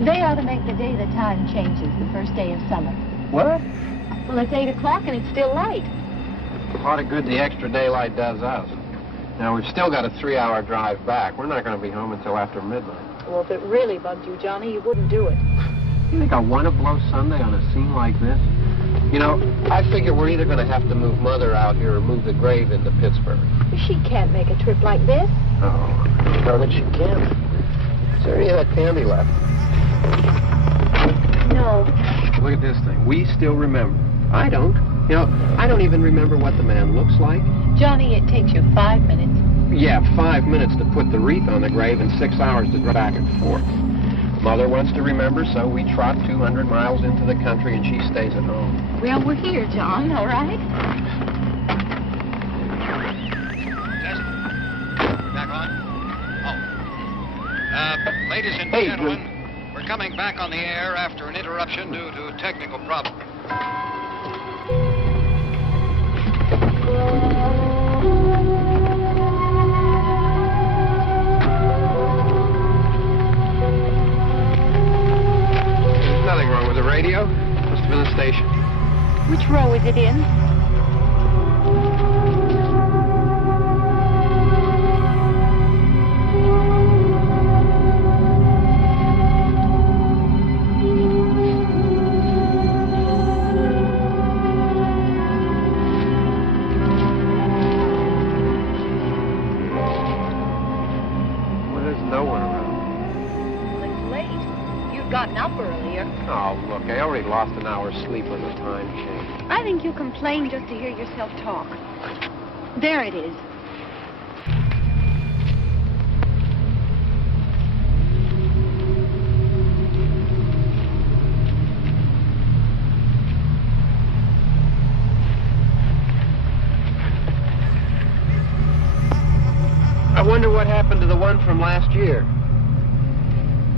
They ought to make the day the time changes, the first day of summer. What? Well, it's 8 o'clock and it's still light. A lot of good the extra daylight does us. Now, we've still got a 3-hour drive back. We're not going to be home until after midnight. Well, if it really bugged you, Johnny, you wouldn't do it. You think I want to blow Sunday on a scene like this? You know, I figure we're either going to have to move Mother out here or move the grave into Pittsburgh. She can't make a trip like this. Oh, I don't know that she can. Is there any of that candy left? No. Look at this thing. We still remember. I don't. You know, I don't even remember what the man looks like. Johnny, it takes you 5 minutes. Yeah, 5 minutes to put the wreath on the grave and 6 hours to drive back and forth. Mother wants to remember, so we trot 200 miles into the country and she stays at home. Well, we're here, John, all right? Test. Back on? Oh. Ladies and gentlemen, we're coming back on the air after an interruption due to technical problem. There's nothing wrong with the radio. Must have been the station. Which row is it in? Oh, look, I already lost an hour's sleep on the time change. I think you complain just to hear yourself talk. There it is. I wonder what happened to the one from last year.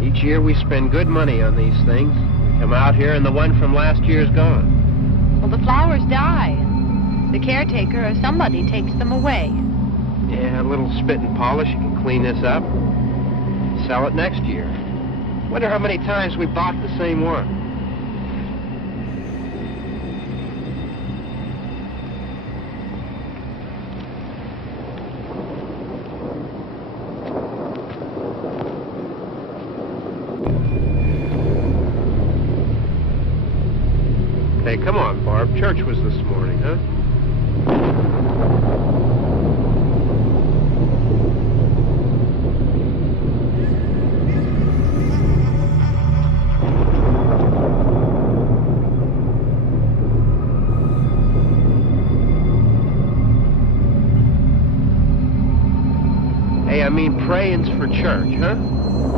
Each year we spend good money on these things. We come out here and the one from last year's gone. Well, the flowers die. The caretaker or somebody takes them away. Yeah, a little spit and polish. You can clean this up. Sell it next year. Wonder how many times we bought the same one. Hey, come on, Barb. Church was this morning, huh? Hey, I mean praying's for church, huh?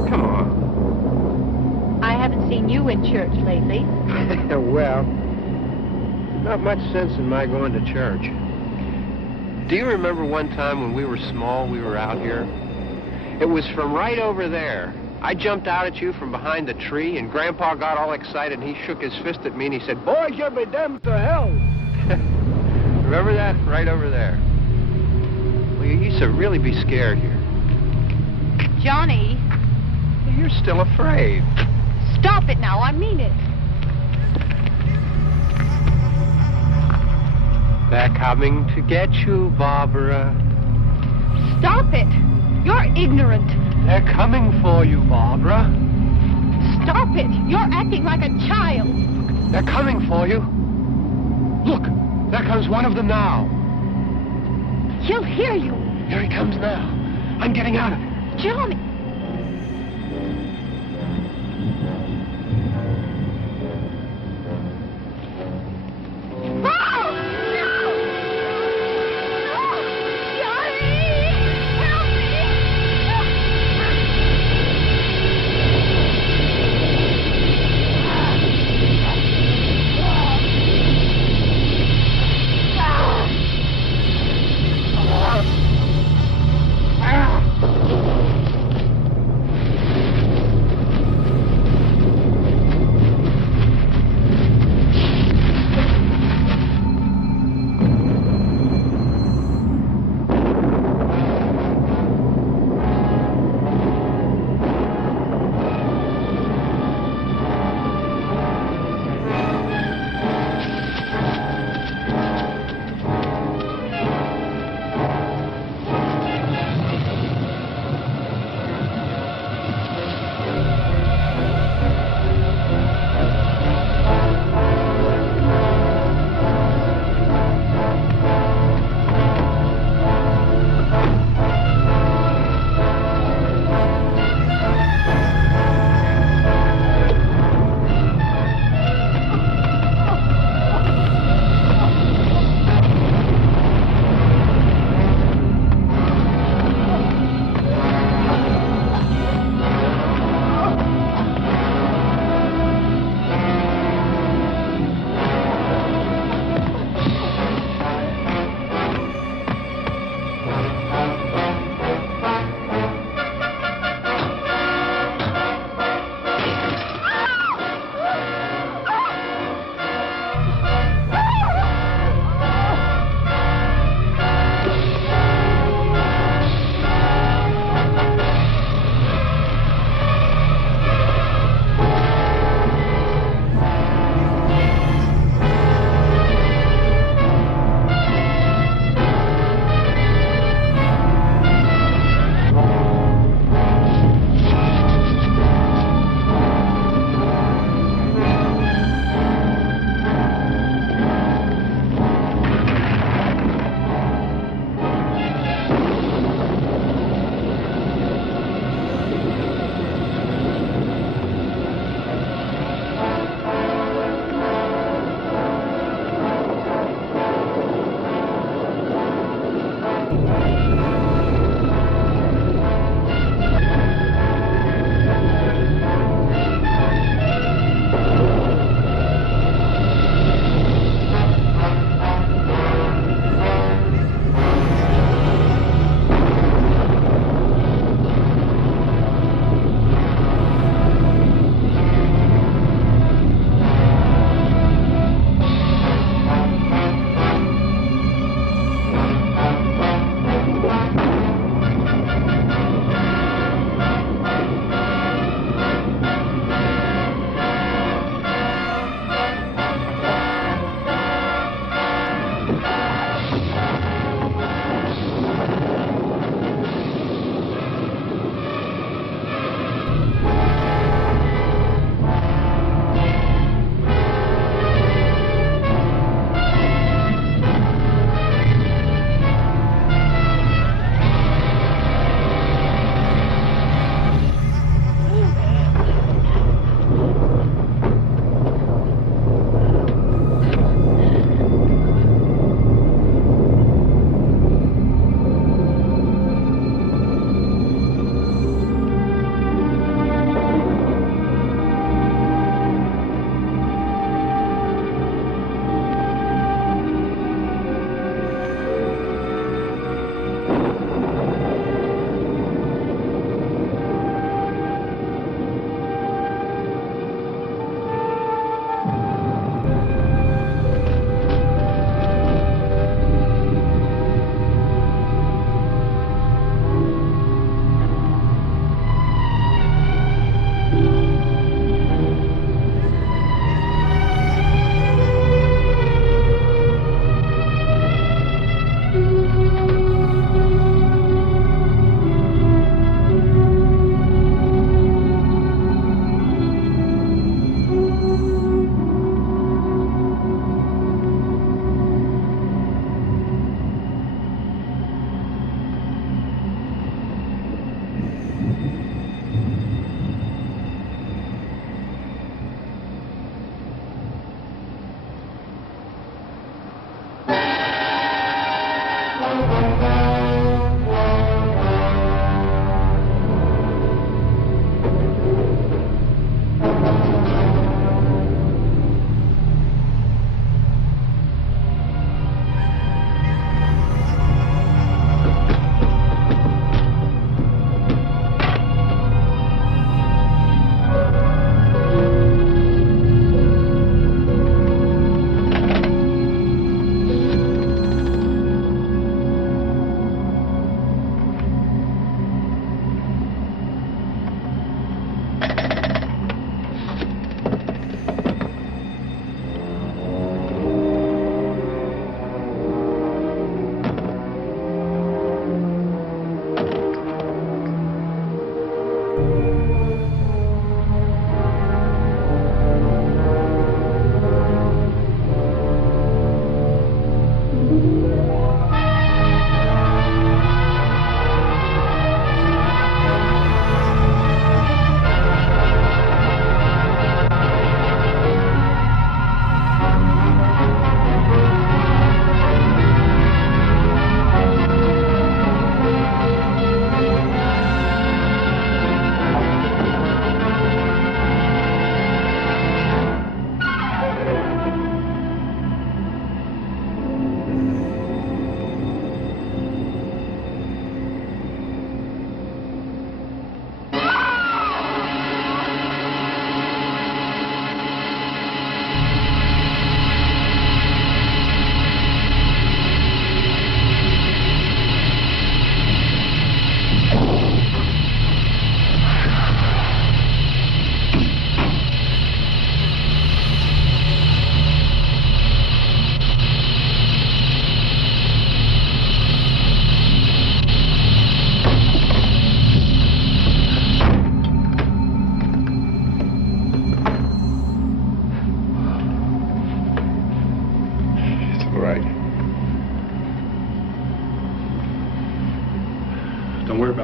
Come on. I haven't seen you in church lately. Well, not much sense in my going to church. Do you remember one time when we were small, we were out here? It was from right over there. I jumped out at you from behind the tree, and Grandpa got all excited, and he shook his fist at me, and he said, "Boys, you'll be damned to hell." Remember that? Right over there. Well, you used to really be scared here. Johnny. You're still afraid. Stop it now. I mean it. They're coming to get you, Barbara. Stop it. You're ignorant. They're coming for you, Barbara. Stop it. You're acting like a child. They're coming for you. Look, there comes one of them now. He'll hear you. Here he comes now. I'm getting out of here. Johnny.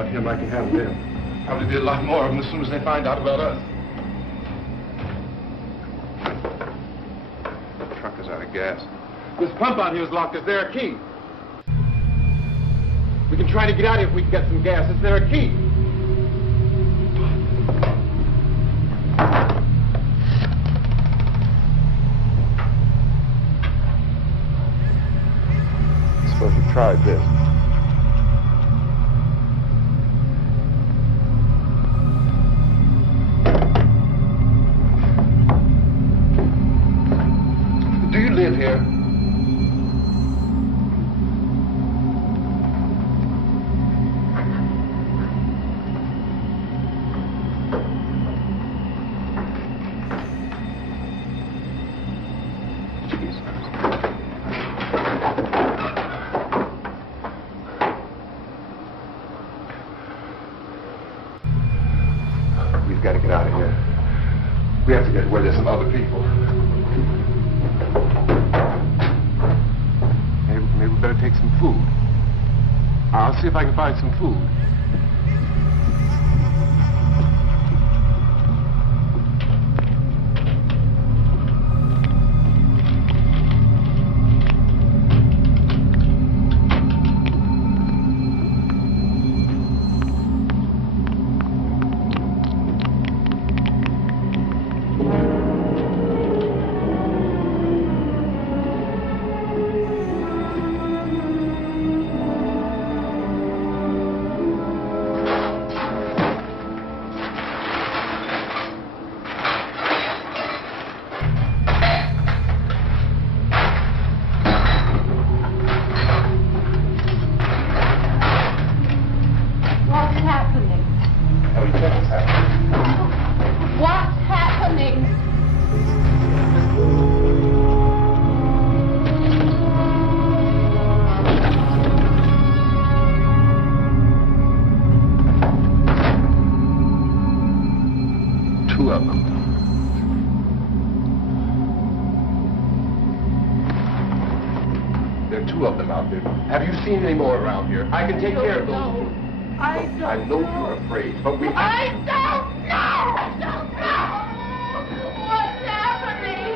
about him, I can handle him. Probably be a lot more of them as soon as they find out about us. The truck is out of gas. This pump out here is locked. Is there a key? We can try to get out here if we can get some gas. Is there a key? I suppose you tried this. Do you live here? We've got to get out of here. We have to get where there's some other people. Maybe we better take some food. I'll see if I can find some food. Two of them. There are two of them out there. Have you seen any more around here? I can take care of those two. I know you're afraid, but we have to... I don't know! I don't know! What's happening?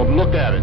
Don't look at it.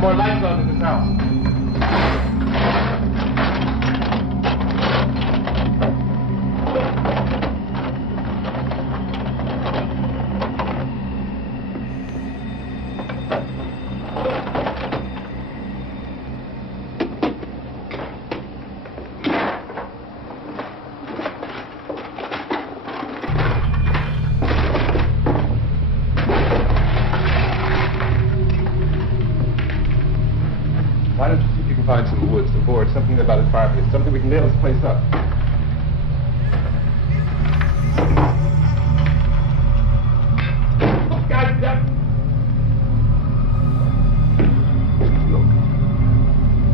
More lights on in this house. Why don't you see if you can find some wood, some board, something about a fireplace, something we can nail this place up. Look, guys, look,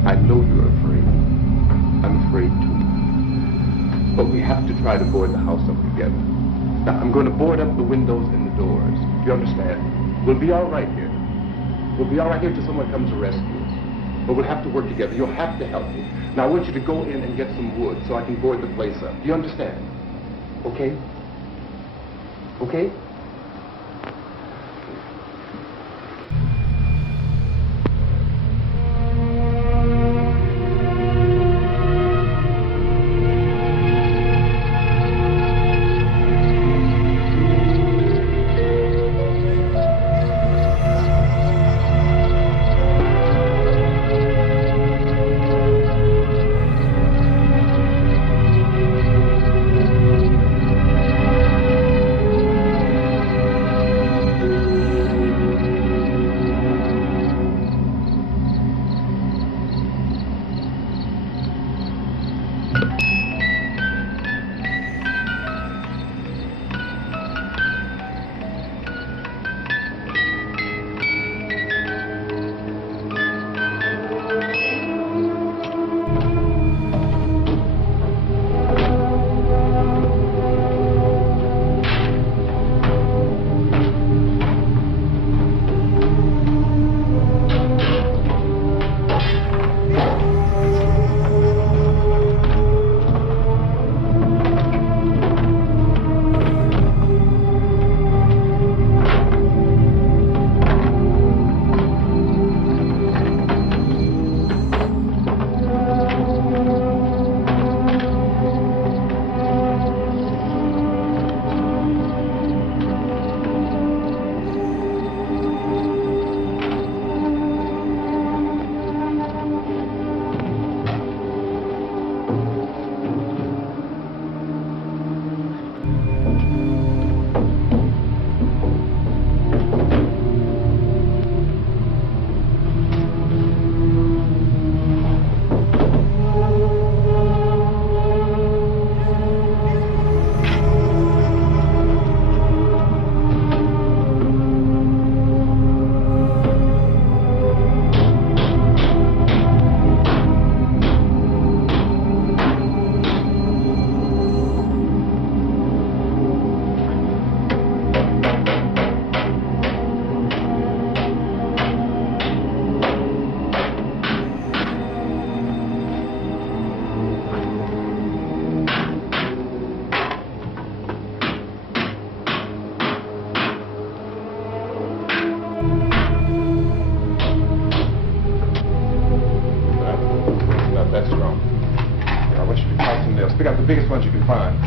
I know you're afraid. I'm afraid too. But we have to try to board the house up together. Now, I'm going to board up the windows and the doors. Do you understand? We'll be all right here. We'll be all right here till someone comes to rescue us. But we'll have to work together. You'll have to help me. Now, I want you to go in and get some wood so I can board the place up. Do you understand? Okay? Okay? the biggest ones you can find.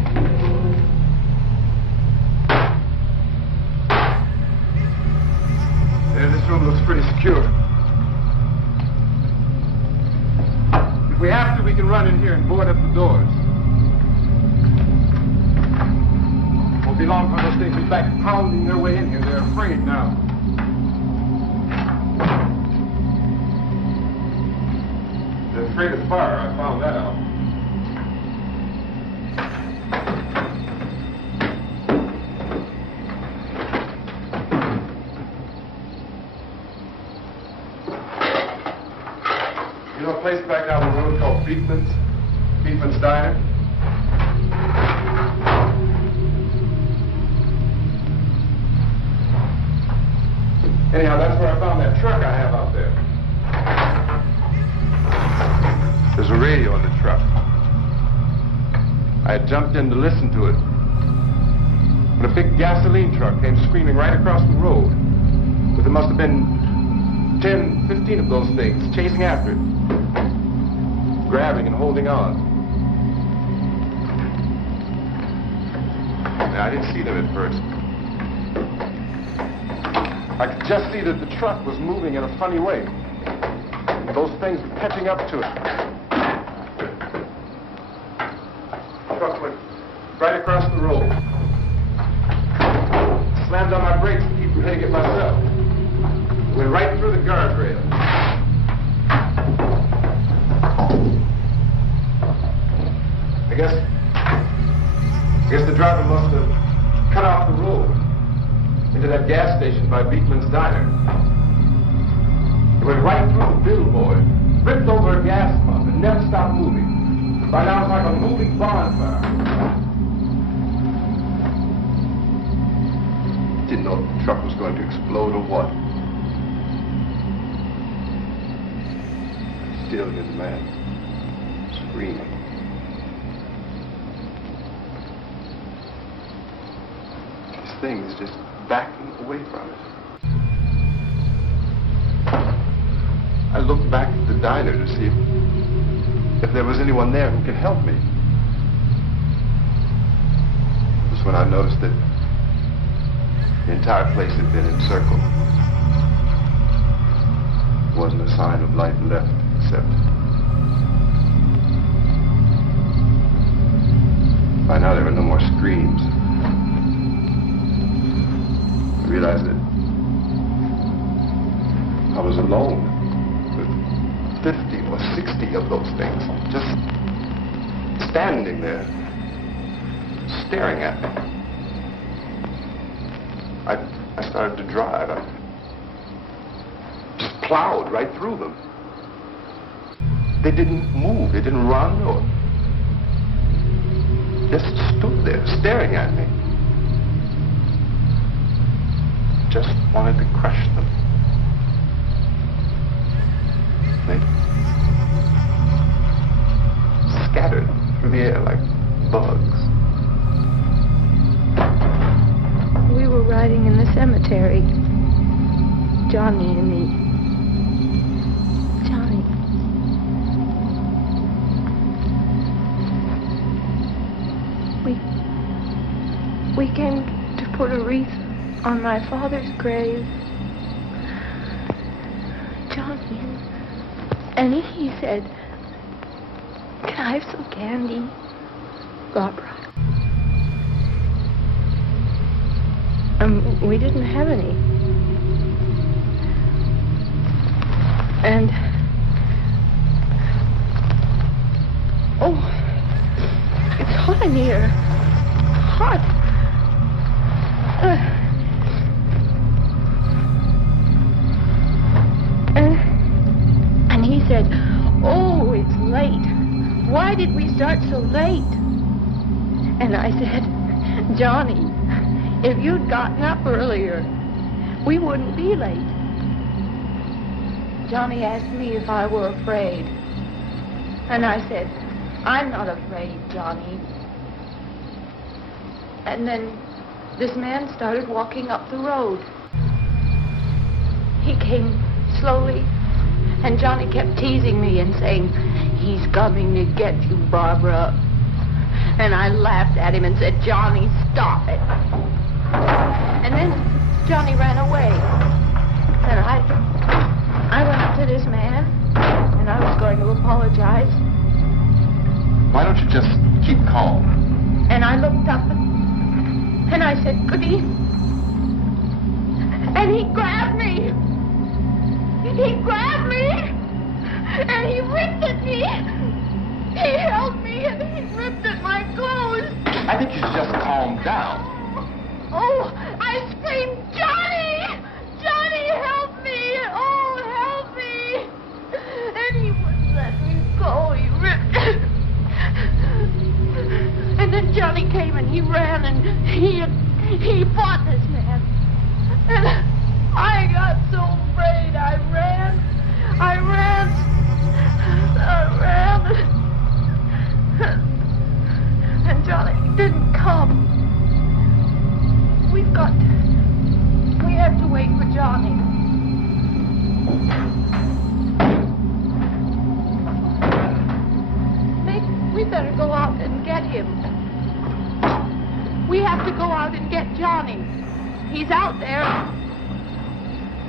There, this room looks pretty secure. If we have to, we can run in here and board up the doors. Won't be long for those things be back pounding their way in here. They're afraid now. They're afraid of fire. I found that out. You know a place back down the road called Beekman's Diner? Anyhow, that's where I found that truck I have out there. There's a radio in the truck. I had jumped in to listen to it when a big gasoline truck came screaming right across the road. But there must have been 10, 15 of those things chasing after it, grabbing and holding on. Now, I didn't see them at first. I could just see that the truck was moving in a funny way. Those things were catching up to it. The truck went right across the road. Slammed on my brakes to keep from hitting it myself. Went right through the guardrail. I guess the driver must have cut off the road into that gas station by Beekman's Diner. It went right through the billboard, ripped over a gas pump, and never stopped moving. By now it's like a moving bonfire. Didn't know if the truck was going to explode or what. I still hear the man screaming. This thing is just backing away from it. I looked back at the diner to see if there was anyone there who could help me. It was when I noticed that the entire place had been encircled. There wasn't a sign of life left except by now there were no more screams. I realized that I was alone with 50 or 60 of those things, just standing there, staring at me. I started to drive. I just plowed right through them. They didn't move, they didn't run or just stood there staring at me. Just wanted to crush them. They scattered through the air like bugs. We were riding in the cemetery, Johnny and me. Johnny. We came to put a wreath on my father's grave. Johnny. And he said, "Can I have some candy?" Barbara. We didn't have any. And oh, it's hot in here. Hot. And he said, "Oh, it's late. Why did we start so late?" And I said, "Johnny, if you'd gotten up earlier, we wouldn't be late." Johnny asked me if I were afraid. And I said, "I'm not afraid, Johnny." And then this man started walking up the road. He came slowly, and Johnny kept teasing me and saying, "He's coming to get you, Barbara." And I laughed at him and said, Johnny, stop it. And then Johnny ran away. And I went up to this man, and I was going to apologize. Why don't you just keep calm? And I looked up, and I said, Goody. And he grabbed me. He grabbed me, and he ripped at me. He held me, and he ripped at my clothes. I think you should just calm down. Oh, I screamed, Johnny! Johnny, help me! Oh, help me! And he wouldn't let me go. He ripped. And then Johnny came and he ran and he fought this man. And I got so afraid. I ran. And Johnny didn't come. We have to wait for Johnny. We better go out and get him. We have to go out and get Johnny. He's out there.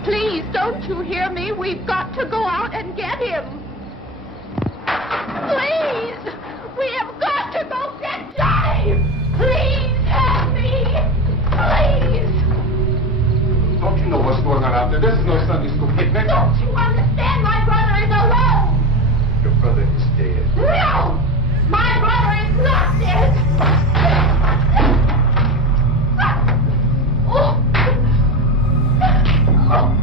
Please, don't you hear me? We've got to go out and get him. Please! We have got to go get Johnny! Please help me! Please! Don't you know what's going on out there? This is no Sunday school picnic. Don't you understand? My brother is alone! Your brother is dead. No! My brother is not dead! Oh. Oh.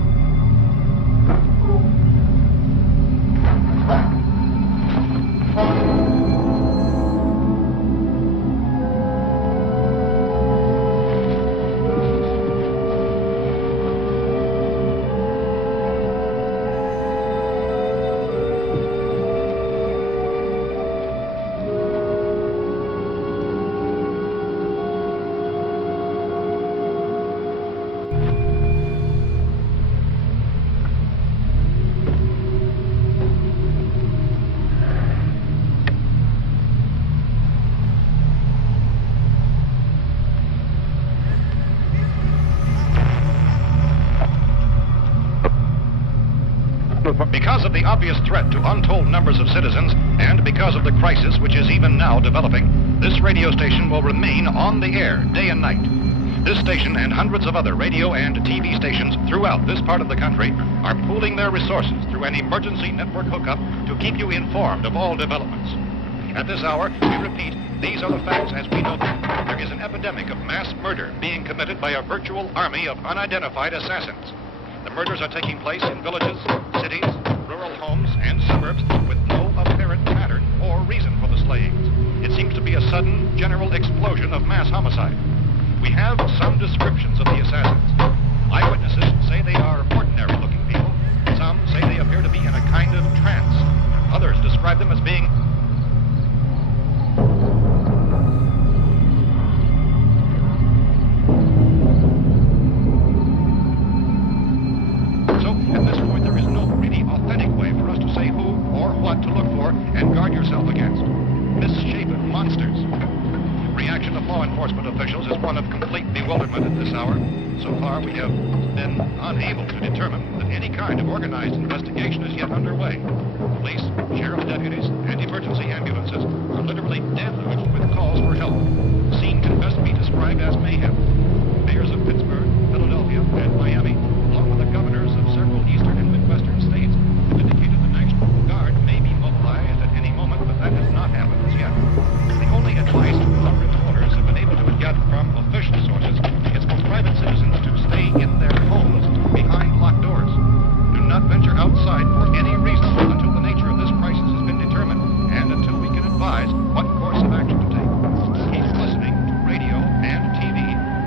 Because of the obvious threat to untold numbers of citizens, and because of the crisis which is even now developing, this radio station will remain on the air day and night. This station and hundreds of other radio and TV stations throughout this part of the country are pooling their resources through an emergency network hookup to keep you informed of all developments. At this hour, we repeat, these are the facts as we know them. There is an epidemic of mass murder being committed by a virtual army of unidentified assassins. The murders are taking place in villages, cities, rural homes, and suburbs with no apparent pattern or reason for the slayings. It seems to be a sudden, general explosion of mass homicide. We have some descriptions of the assassins. Eyewitnesses say they are ordinary-looking people. Some say they appear to be in a kind of trance. Others describe them as being and guard yourself against misshapen monsters. Reaction of law enforcement officials is one of complete bewilderment at this hour. So far, we have been unable to determine that any kind of organized investigation is yet underway. Police, sheriff's deputies, and emergency ambulances are literally deluged with calls for help. The scene can best be described as mayhem. Mayors of Pittsburgh, Philadelphia, and Miami, along with the governors of several eastern and midwestern states, have indicated the National Guard may be mobilized at any moment, but that has not happened as yet. The only advice some reporters have been able to get from official sources is for private citizens to stay in their homes behind locked doors. Do not venture outside for any reason until the nature of this crisis has been determined and until we can advise what course of action to take. Keep listening to radio and TV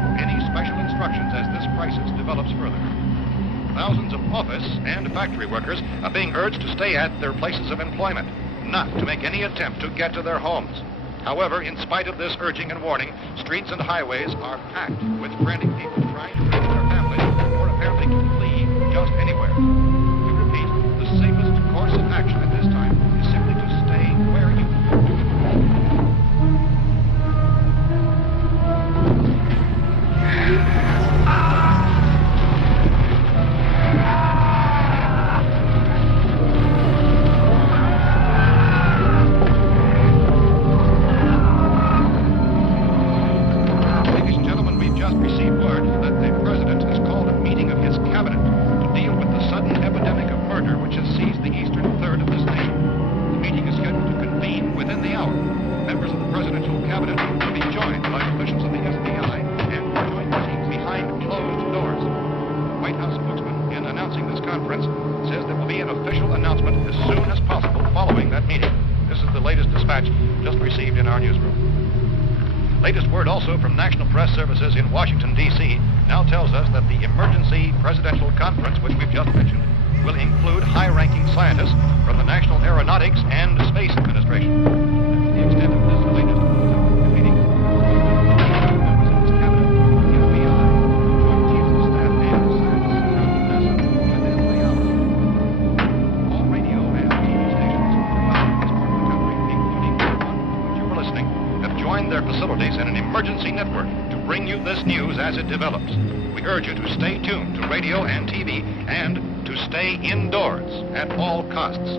for any special instructions as this crisis develops further. Thousands of office and factory workers are being urged to stay at their places of employment, not to make any attempt to get to their homes. However, in spite of this urging and warning, streets and highways are packed with frantic people trying to reach their families or apparently to flee just anywhere. We repeat, the safest course of action at this time is simply to stay where you are. received word that the president has called a meeting of his cabinet to deal with the sudden epidemic of murder which has seized the eastern third of this nation. The meeting is scheduled to convene within the hour. Members of the presidential cabinet will be joined by officials of the FBI and joint meetings behind closed doors. The White House spokesman, in announcing this conference, says there will be an official announcement as soon as possible following that meeting. This is the latest dispatch just received in our newsroom. Latest word also from National Press Services in Washington, D.C. now tells us that the emergency presidential conference, which we've just mentioned, will include high-ranking scientists from the National Aeronautics and Space Administration. The extent of this latest meeting, members of this cabinet, the FBI, joint chiefs of staff, and scientists from NASA within the hour. All radio and TV stations throughout this part of the country, including the one to which you are listening, have joined their facilities in an emergency network to bring you this news as it develops. We urge you to stay tuned to radio and TV and to stay indoors at all costs.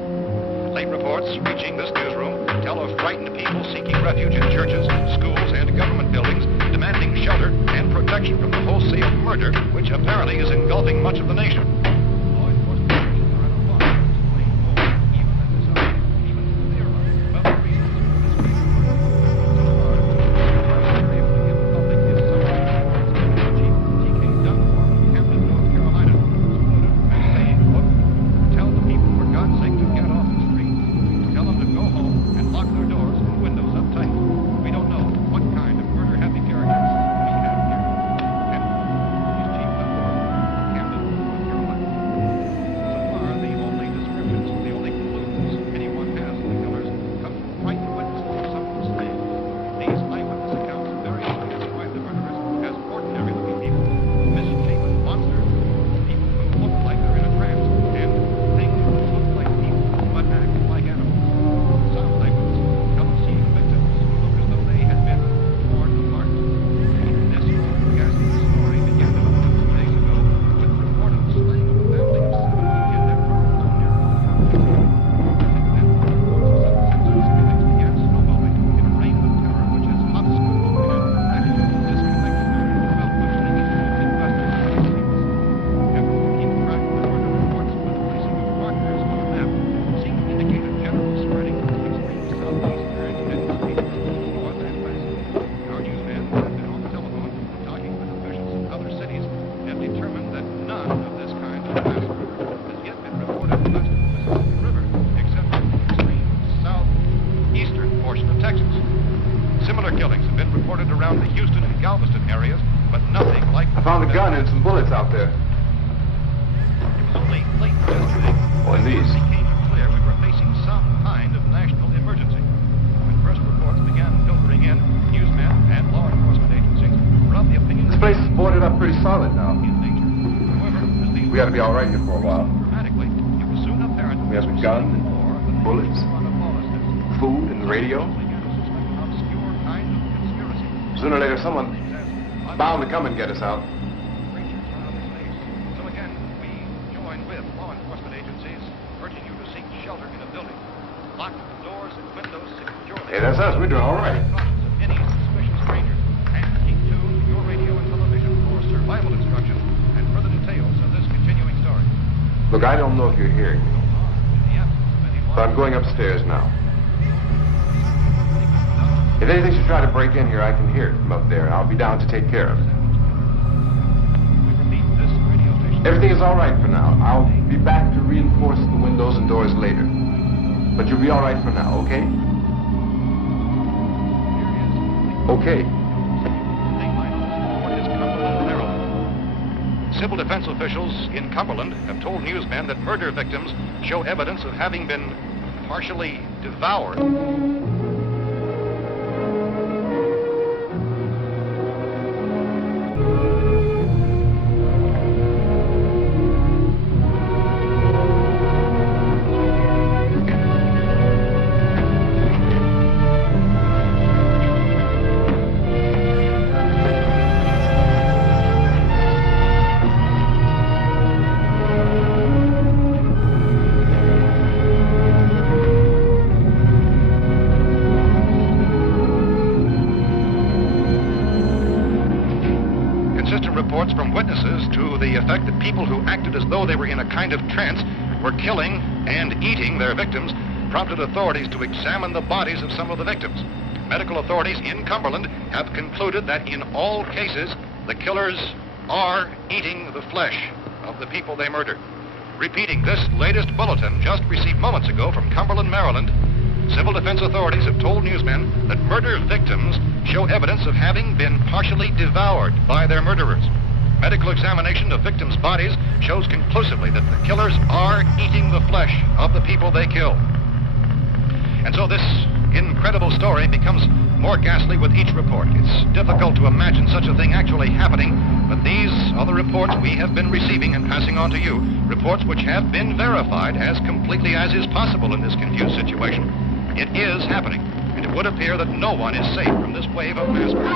Late reports reaching this newsroom tell of frightened people seeking refuge in churches, schools, and government buildings, demanding shelter and protection from the wholesale murder which apparently is engulfing much of the nation. Law enforcement officials are at a loss to explain more, even at this hour, even to theorize about the reasons for this great murder. So far, the able to give the public his summary. Special Chief T.K. Dunmore of Camden, North Carolina, was quoted as saying, quote, "Tell the people for God's sake to get off the street. Tell them to go home and lock their doors and windows up tight. We don't know what kind of murder-happy characters we have here." And he's Chief Dunmore of Camden, North Carolina. So far, the only descriptions, the only clues anyone has of the killers come from frightened witnesses of someone's thing. These eyewitness accounts very often describe the murderers as ordinary-looking people, misshapen monsters, people who look like they're in a trance, and things that look like people but act like animals. Some eyewitnesses come seeing victims who look as though they had been torn apart. This ghastly story began to develop 2 days ago with the report of the slaying of a family of 7 in their rural home near North Carolina. Then reports of substance killings began snowballing in a reign of terror which has obscured and practically disconnected about mostly eastern and western United States. Efforts to keep track of the murder reports with the placing of markers on the map seem to indicate a general spreading of extreme southeastern tendencies to north and west. Our newsmen who have been on the telephone talking with officials in other cities have determined that none of this kind of massacre has yet been reported west of the Mississippi River, except in the extreme southeastern portion of Texas. Similar killings have been reported around the Houston and Galveston areas, but nothing like... I found a gun and some bullets out there. It was only late yesterday What are these? it became clear we were facing some kind of national emergency. When first reports began filtering in, newsmen and law enforcement agencies were of the opinion This place is boarded up pretty solid now. in nature. However, as these We gotta be all right here for a while. dramatically, it was soon apparent We have a this was gun, something more than a bullets, run of lawlessness. Food and the radio. Simply due to such an obscure kind of conspiracy. Sooner or later, someone bound to come and get us out. Creatures around the space. So again, we join with law enforcement agencies, urging you to seek shelter in a building. Lock doors and windows securely. Hey, that's us. We're doing all right. Cautious of any suspicious stranger. And keep tuned to your radio and television for survival instructions and further details of this continuing story. Look, I don't know if you're hearing me, In the absence of any but I'm going upstairs now. If anything should try to break in here, I can hear it from up there, and I'll be down to take care of it. We repeat, this radio station... Everything is all right for now. I'll be back to reinforce the windows and doors later. But you'll be all right for now, okay? Okay. Civil defense officials in Cumberland have told newsmen that murder victims show evidence of having been partially devoured. inconsistent reports from witnesses to the effect that people who acted as though they were in a kind of trance were killing and eating their victims prompted authorities to examine the bodies of some of the victims. Medical authorities in Cumberland have concluded that in all cases, the killers are eating the flesh of the people they murdered. Repeating this latest bulletin just received moments ago from Cumberland, Maryland, civil defense authorities have told newsmen that murder victims show evidence of having been partially devoured by their murderers. Medical examination of victims' bodies shows conclusively that the killers are eating the flesh of the people they killed. And so this incredible story becomes more ghastly with each report. It's difficult to imagine such a thing actually happening, but these are the reports we have been receiving and passing on to you, reports which have been verified as completely as is possible in this confused situation. It is happening, and it would appear that no one is safe from this wave of mass murder.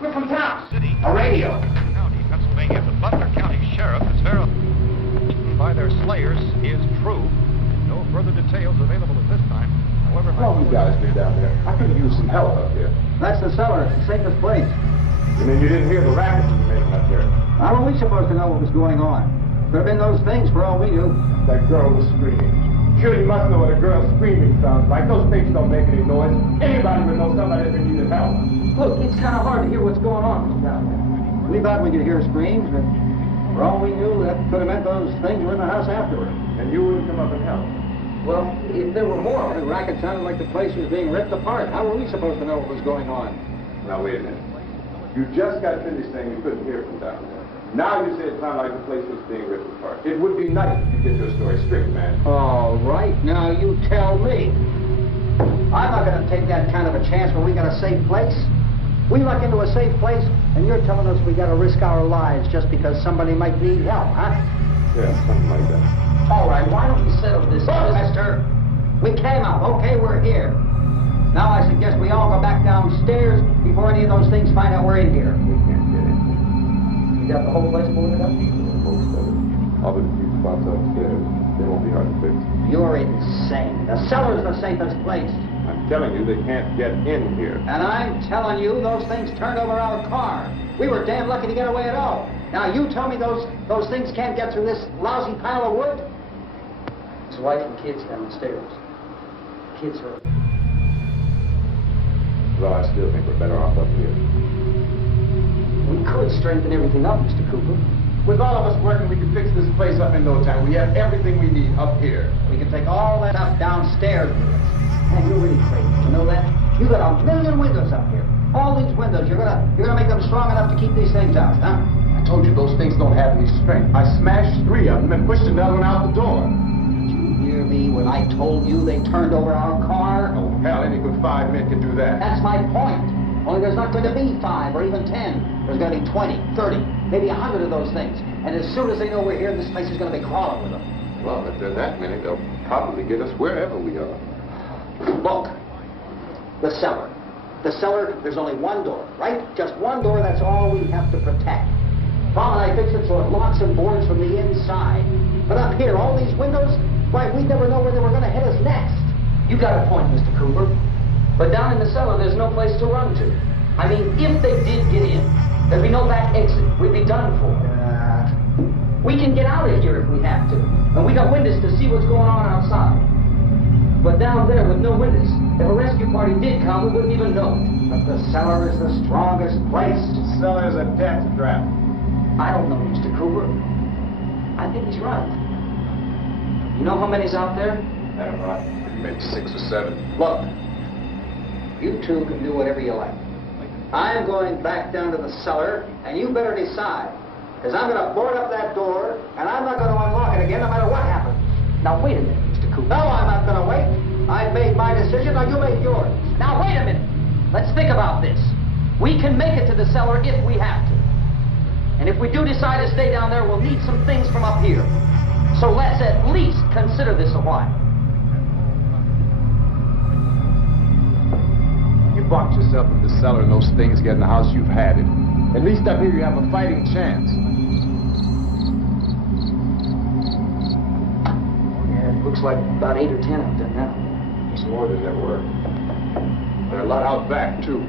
We're from town. A radio. County, Pennsylvania. The Butler County Sheriff is verified by their slayers is true. No further details available at this time. However, How long you guys been down there? I could use some help up here. That's the cellar. It's the safest place. You mean you didn't hear the racket you were making up there? How are we supposed to know what was going on? Could have been those things for all we knew. That girl was screaming. Sure, you must know what a girl screaming sounds like. Those things don't make any noise. Anybody would know somebody ever needed help. Look, it's kind of hard to hear what's going on from down there. We thought we could hear screams, but for all we knew, that could have meant those things were in the house afterward. And you wouldn't come up and help. Well, if there were more, the racket sounded like the place was being ripped apart. How were we supposed to know what was going on? Now, wait a minute. You just got finished saying you couldn't hear from down there. Now you say it sounded like the place was being ripped apart. It would be nice if you get your story straight, man. All right, now you tell me. I'm not going to take that kind of a chance when we got a safe place. We luck into a safe place, and you're telling us we got to risk our lives just because somebody might need help, huh? Yeah, something like that. All right, why don't we settle this? Look, mister, we came out. Okay, we're here. Now I suggest we all go back downstairs before any of those things find out we're in here. We can't get in. You got the whole place boarded up? Most of it. Other than few spots upstairs, they won't be hard to fix. You're insane. The cellar's the safest place. I'm telling you, they can't get in here. And I'm telling you, those things turned over our car. We were damn lucky to get away at all. Now you tell me those things can't get through this lousy pile of wood? His wife and kids downstairs. Kids hurt. Well, I still think we're better off up here. We could strengthen everything up, Mr. Cooper. With all of us working, we can fix this place up in no time. We have everything we need up here. We can take all that up downstairs with us. Man, you're really crazy. You know that? You got a million windows up here. All these windows, you're gonna make them strong enough to keep these things out, huh? I told you those things don't have any strength. I smashed 3 of them and pushed another one out the door. Did you hear me when I told you they turned over our car? Oh, hell, any good 5 men can do that. That's my point. Only there's not going to be 5 or even 10. There's going to be 20, 30, maybe 100 of those things. And as soon as they know we're here, this place is going to be crawling with them. Well, if there are that many, they'll probably get us wherever we are. Look, the cellar. The cellar, there's only one door, right? Just one door, that's all we have to protect. Tom and I fixed it so it locks and boards from the inside. But up here, all these windows, why, we'd never know where they were going to hit us next. You got a point, Mr. Cooper. But down in the cellar, there's no place to run to. I mean, if they did get in, there'd be no back exit. We'd be done for. We can get out of here if we have to. And we got windows to see what's going on outside. But down there with no windows, if a rescue party did come, we wouldn't even know it. But the cellar is the strongest place. The cellar is a death trap. I don't know, Mr. Cooper. I think he's right. You know how many's out there? I don't know. Maybe 6 or 7. Look, you two can do whatever you like. I'm going back down to the cellar, and you better decide. Because I'm going to board up that door, and I'm not going to unlock it again no matter what happens. Now, wait a minute, Mr. Cooper. No, I'm not going to wait. I've made my decision, now you make yours. Now, wait a minute. Let's think about this. We can make it to the cellar if we have to. And if we do decide to stay down there, we'll need some things from up here. So let's at least consider this a while. You box yourself in the cellar and those things get in the house, you've had it. At least up here you have a fighting chance. Looks like about 8 or 10 out there now. It's more than there were. There are a lot out back, too.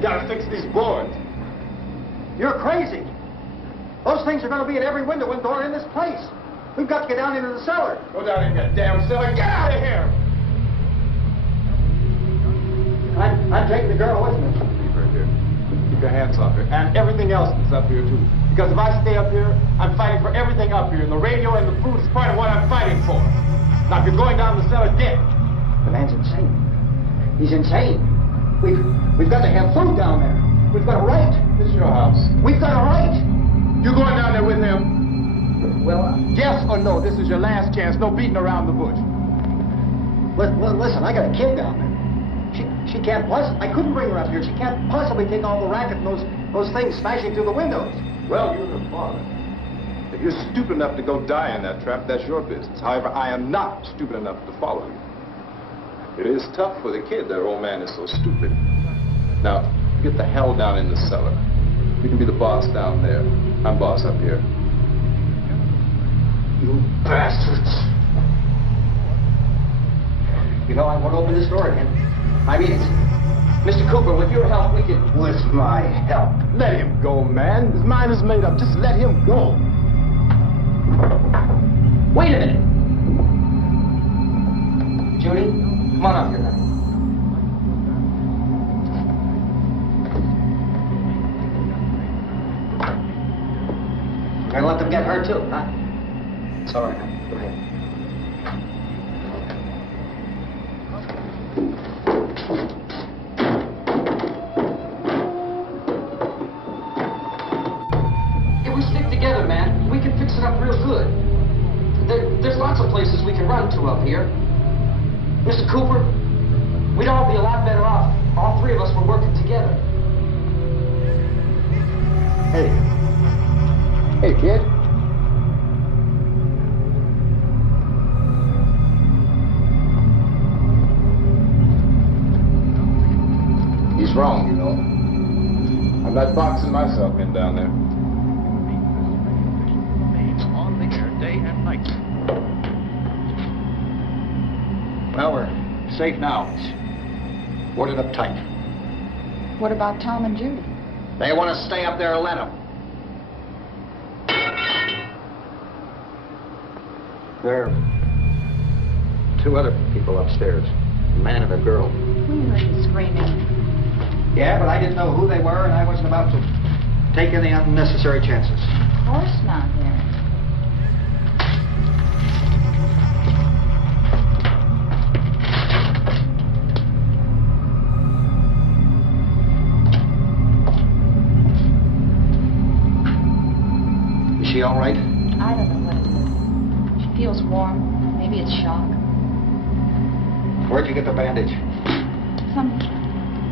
We gotta fix these boards. You're crazy. Those things are gonna be at every window and door in this place. We've got to get down into the cellar. Go down in that damn cellar. Get out of here! I'm taking the girl with me. Leave her here. Keep your hands off her. And everything else that's up here, too. Because if I stay up here, I'm fighting for everything up here. And the radio and the food is part of what I'm fighting for. Now, if you're going down the cellar, get. The man's insane. He's insane. We've got to have food down there. We've got a right. This is your house. We've got a right. You going down there with him? Well, Yes or no? This is your last chance. No beating around the bush. listen, I got a kid down there. She can't I couldn't bring her up here. She can't possibly take all the racket and those things smashing through the windows. Well, you're her father. If you're stupid enough to go die in that trap, that's your business. However, I am not stupid enough to follow you. It is tough for the kid. That old man is so stupid. Now, get the hell down in the cellar. You can be the boss down there. I'm boss up here. You bastards. You know, I won't open this door again. I mean it. Mr. Cooper, with your help, we can... With my help? Let him go, man. His mind is made up. Just let him go. Wait a minute. Judy, come on up here now. You're gonna let them get her too, huh? It's all right. Go ahead. If we stick together, man, we can fix it up real good. There's lots of places we can run to up here. Mr. Cooper, we'd all be a lot better off. All three of us were working together. Hey, kid. He's wrong, you know. I'm not boxing myself in down there. On the air day and night. Well, we're safe now. It's boarded up tight. What about Tom and Judy? They want to stay up there, let them. There are two other people upstairs, a man and a girl. We heard you screaming. Yeah, but I didn't know who they were, and I wasn't about to take any unnecessary chances. Of course not, Harry. Is she all right? I don't know what it is. She feels warm. Maybe it's shock. Where'd you get the bandage? Some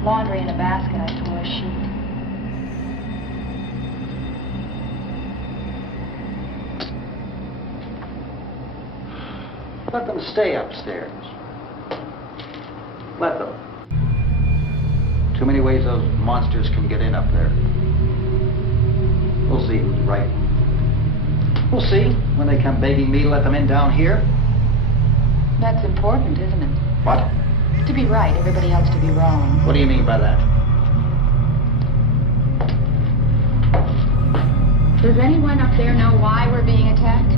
laundry in a basket. I tore a sheet. Let them stay upstairs. Let them. Too many ways those monsters can get in up there. We'll see who's right. We'll see when they come begging me to let them in down here. That's important, isn't it? What? To be right, everybody else to be wrong. What do you mean by that? Does anyone up there know why we're being attacked?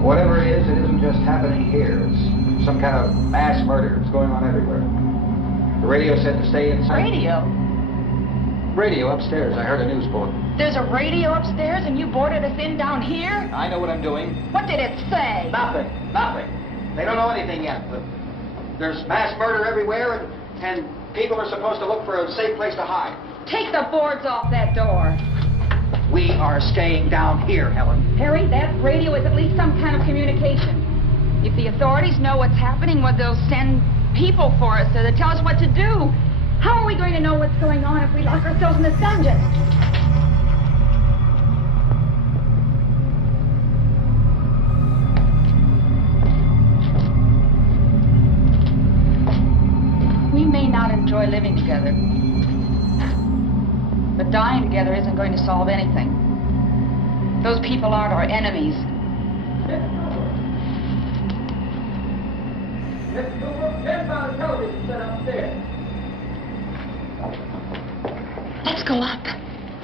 Whatever it isn't just happening here. It's some kind of mass murder. It's going on everywhere. The radio said to stay inside. Radio? Radio upstairs. I heard a news bulletin. There's a radio upstairs and you boarded us in down here? I know what I'm doing. What did it say? Nothing. Nothing. They don't know anything yet. But there's mass murder everywhere, and people are supposed to look for a safe place to hide. Take the boards off that door. We are staying down here, Helen. Harry, that radio is at least some kind of communication. If the authorities know what's happening, well, they'll send people for us to tell us what to do. How are we going to know what's going on if we lock ourselves in this dungeon? We may not enjoy living together, but dying together isn't going to solve anything. Those people aren't our enemies. Let's go up.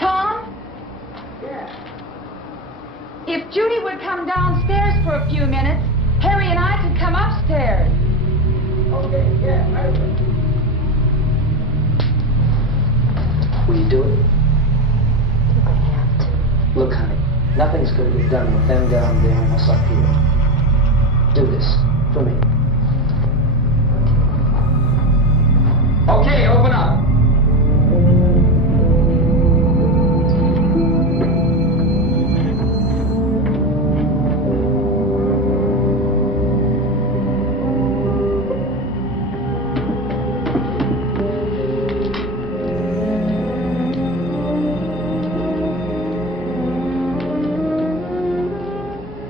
Tom? Yeah. If Judy would come downstairs for a few minutes, Harry and I could come upstairs. Okay, yeah, I will. Will you do it? I have to. Look, honey, nothing's going to get done with them down there and us up here. Do this for me. Okay, open up.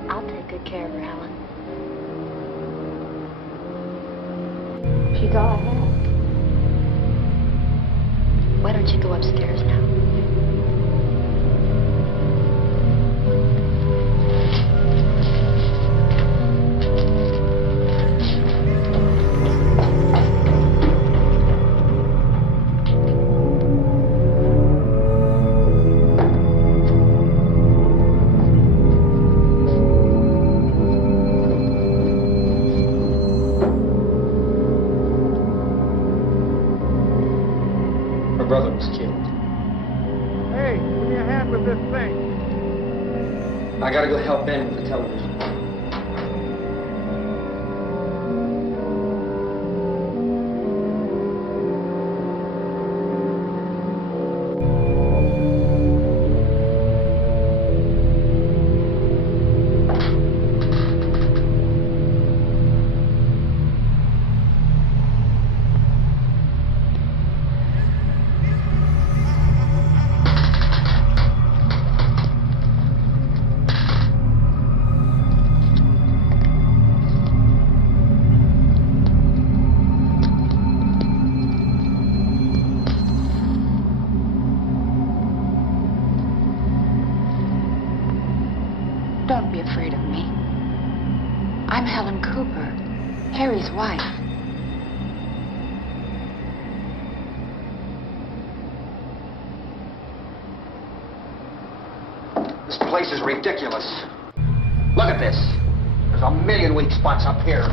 I'll take good care of her, Helen. She's all I have. Why don't you go upstairs now? Her brother was killed. Hey, give me a hand with this thing. I gotta go help Ben with the television. Don't be afraid of me. I'm Helen Cooper, Harry's wife. This place is ridiculous. Look at this. There's a million weak spots up here.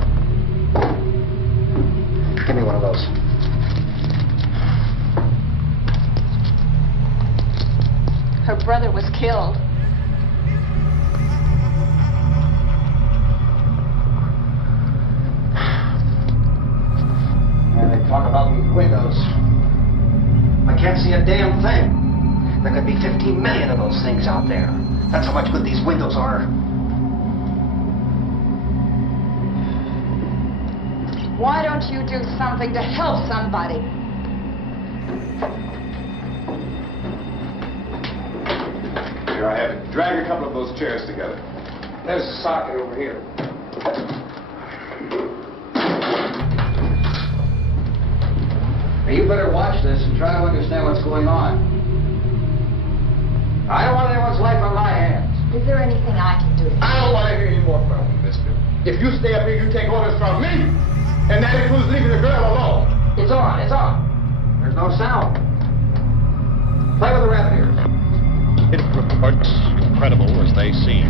Give me one of those. Her brother was killed. And they talk about these windows. I can't see a damn thing. There could be 15 million of those things out there. That's how much good these windows are. Why don't you do something to help somebody? Here I have it. Drag a couple of those chairs together. There's a socket over here. Now, you better watch this and try to understand what's going on. I don't want anyone's life on my hands. Is there anything I can do? I don't want to hear any more from you, mister. If you stay up here, you take orders from me. And that includes leaving the girl alone. It's on, it's on. There's no sound. Play with the rabbit ears. It reports, incredible as they seem,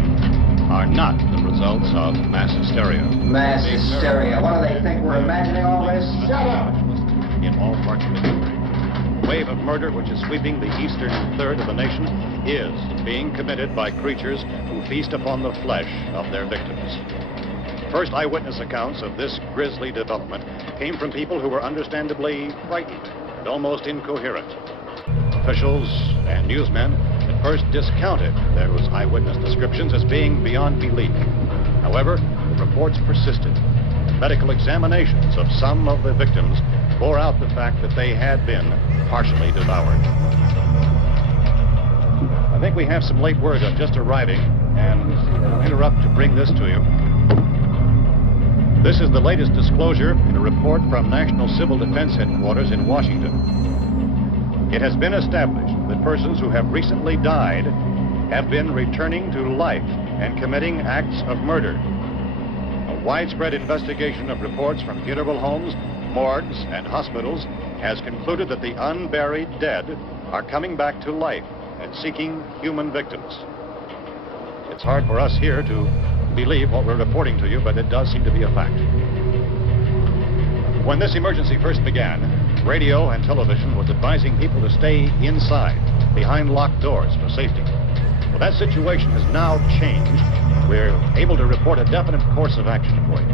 are not the results of mass hysteria. Mass hysteria. What do they think? We're imagining all this? Shut up! In all parts of the country. The wave of murder which is sweeping the eastern third of the nation is being committed by creatures who feast upon the flesh of their victims. First eyewitness accounts of this grisly development came from people who were understandably frightened and almost incoherent. Officials and newsmen at first discounted those eyewitness descriptions as being beyond belief. However, the reports persisted. Medical examinations of some of the victims bore out the fact that they had been partially devoured. I think we have some late word just arriving, and I'll interrupt to bring this to you. This is the latest disclosure in a report from National Civil Defense Headquarters in Washington. It has been established that persons who have recently died have been returning to life and committing acts of murder. A widespread investigation of reports from funeral homes, morgues, and hospitals has concluded that the unburied dead are coming back to life and seeking human victims. It's hard for us here to believe what we're reporting to you, but it does seem to be a fact. When this emergency first began, radio and television was advising people to stay inside, behind locked doors for safety. Well, that situation has now changed. We're able to report a definite course of action for you.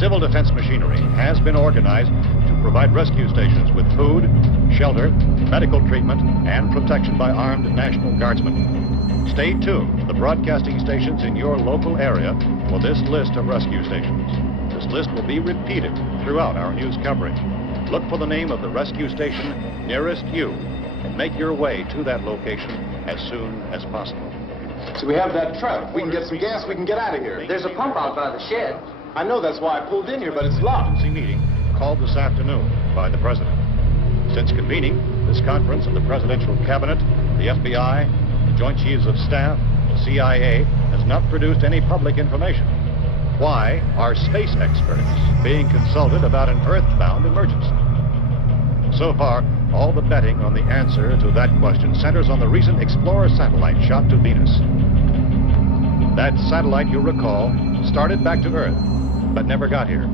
Civil defense machinery has been organized to provide rescue stations with food, shelter, medical treatment, and protection by armed National Guardsmen. Stay tuned, the broadcasting stations in your local area, for this list of rescue stations. This list will be repeated throughout our news coverage. Look for the name of the rescue station nearest you and make your way to that location as soon as possible. So we have that truck. If we can get some gas, we can get out of here. There's a pump out by the shed. I know, that's why I pulled in here, but it's locked. Emergency meeting called this afternoon by the President. Since convening this conference of the Presidential Cabinet, the FBI, the Joint Chiefs of Staff, the CIA has not produced any public information. Why are space experts being consulted about an Earth-bound emergency? So far, all the betting on the answer to that question centers on the recent Explorer satellite shot to Venus. That satellite, you'll recall, started back to Earth, but never got here.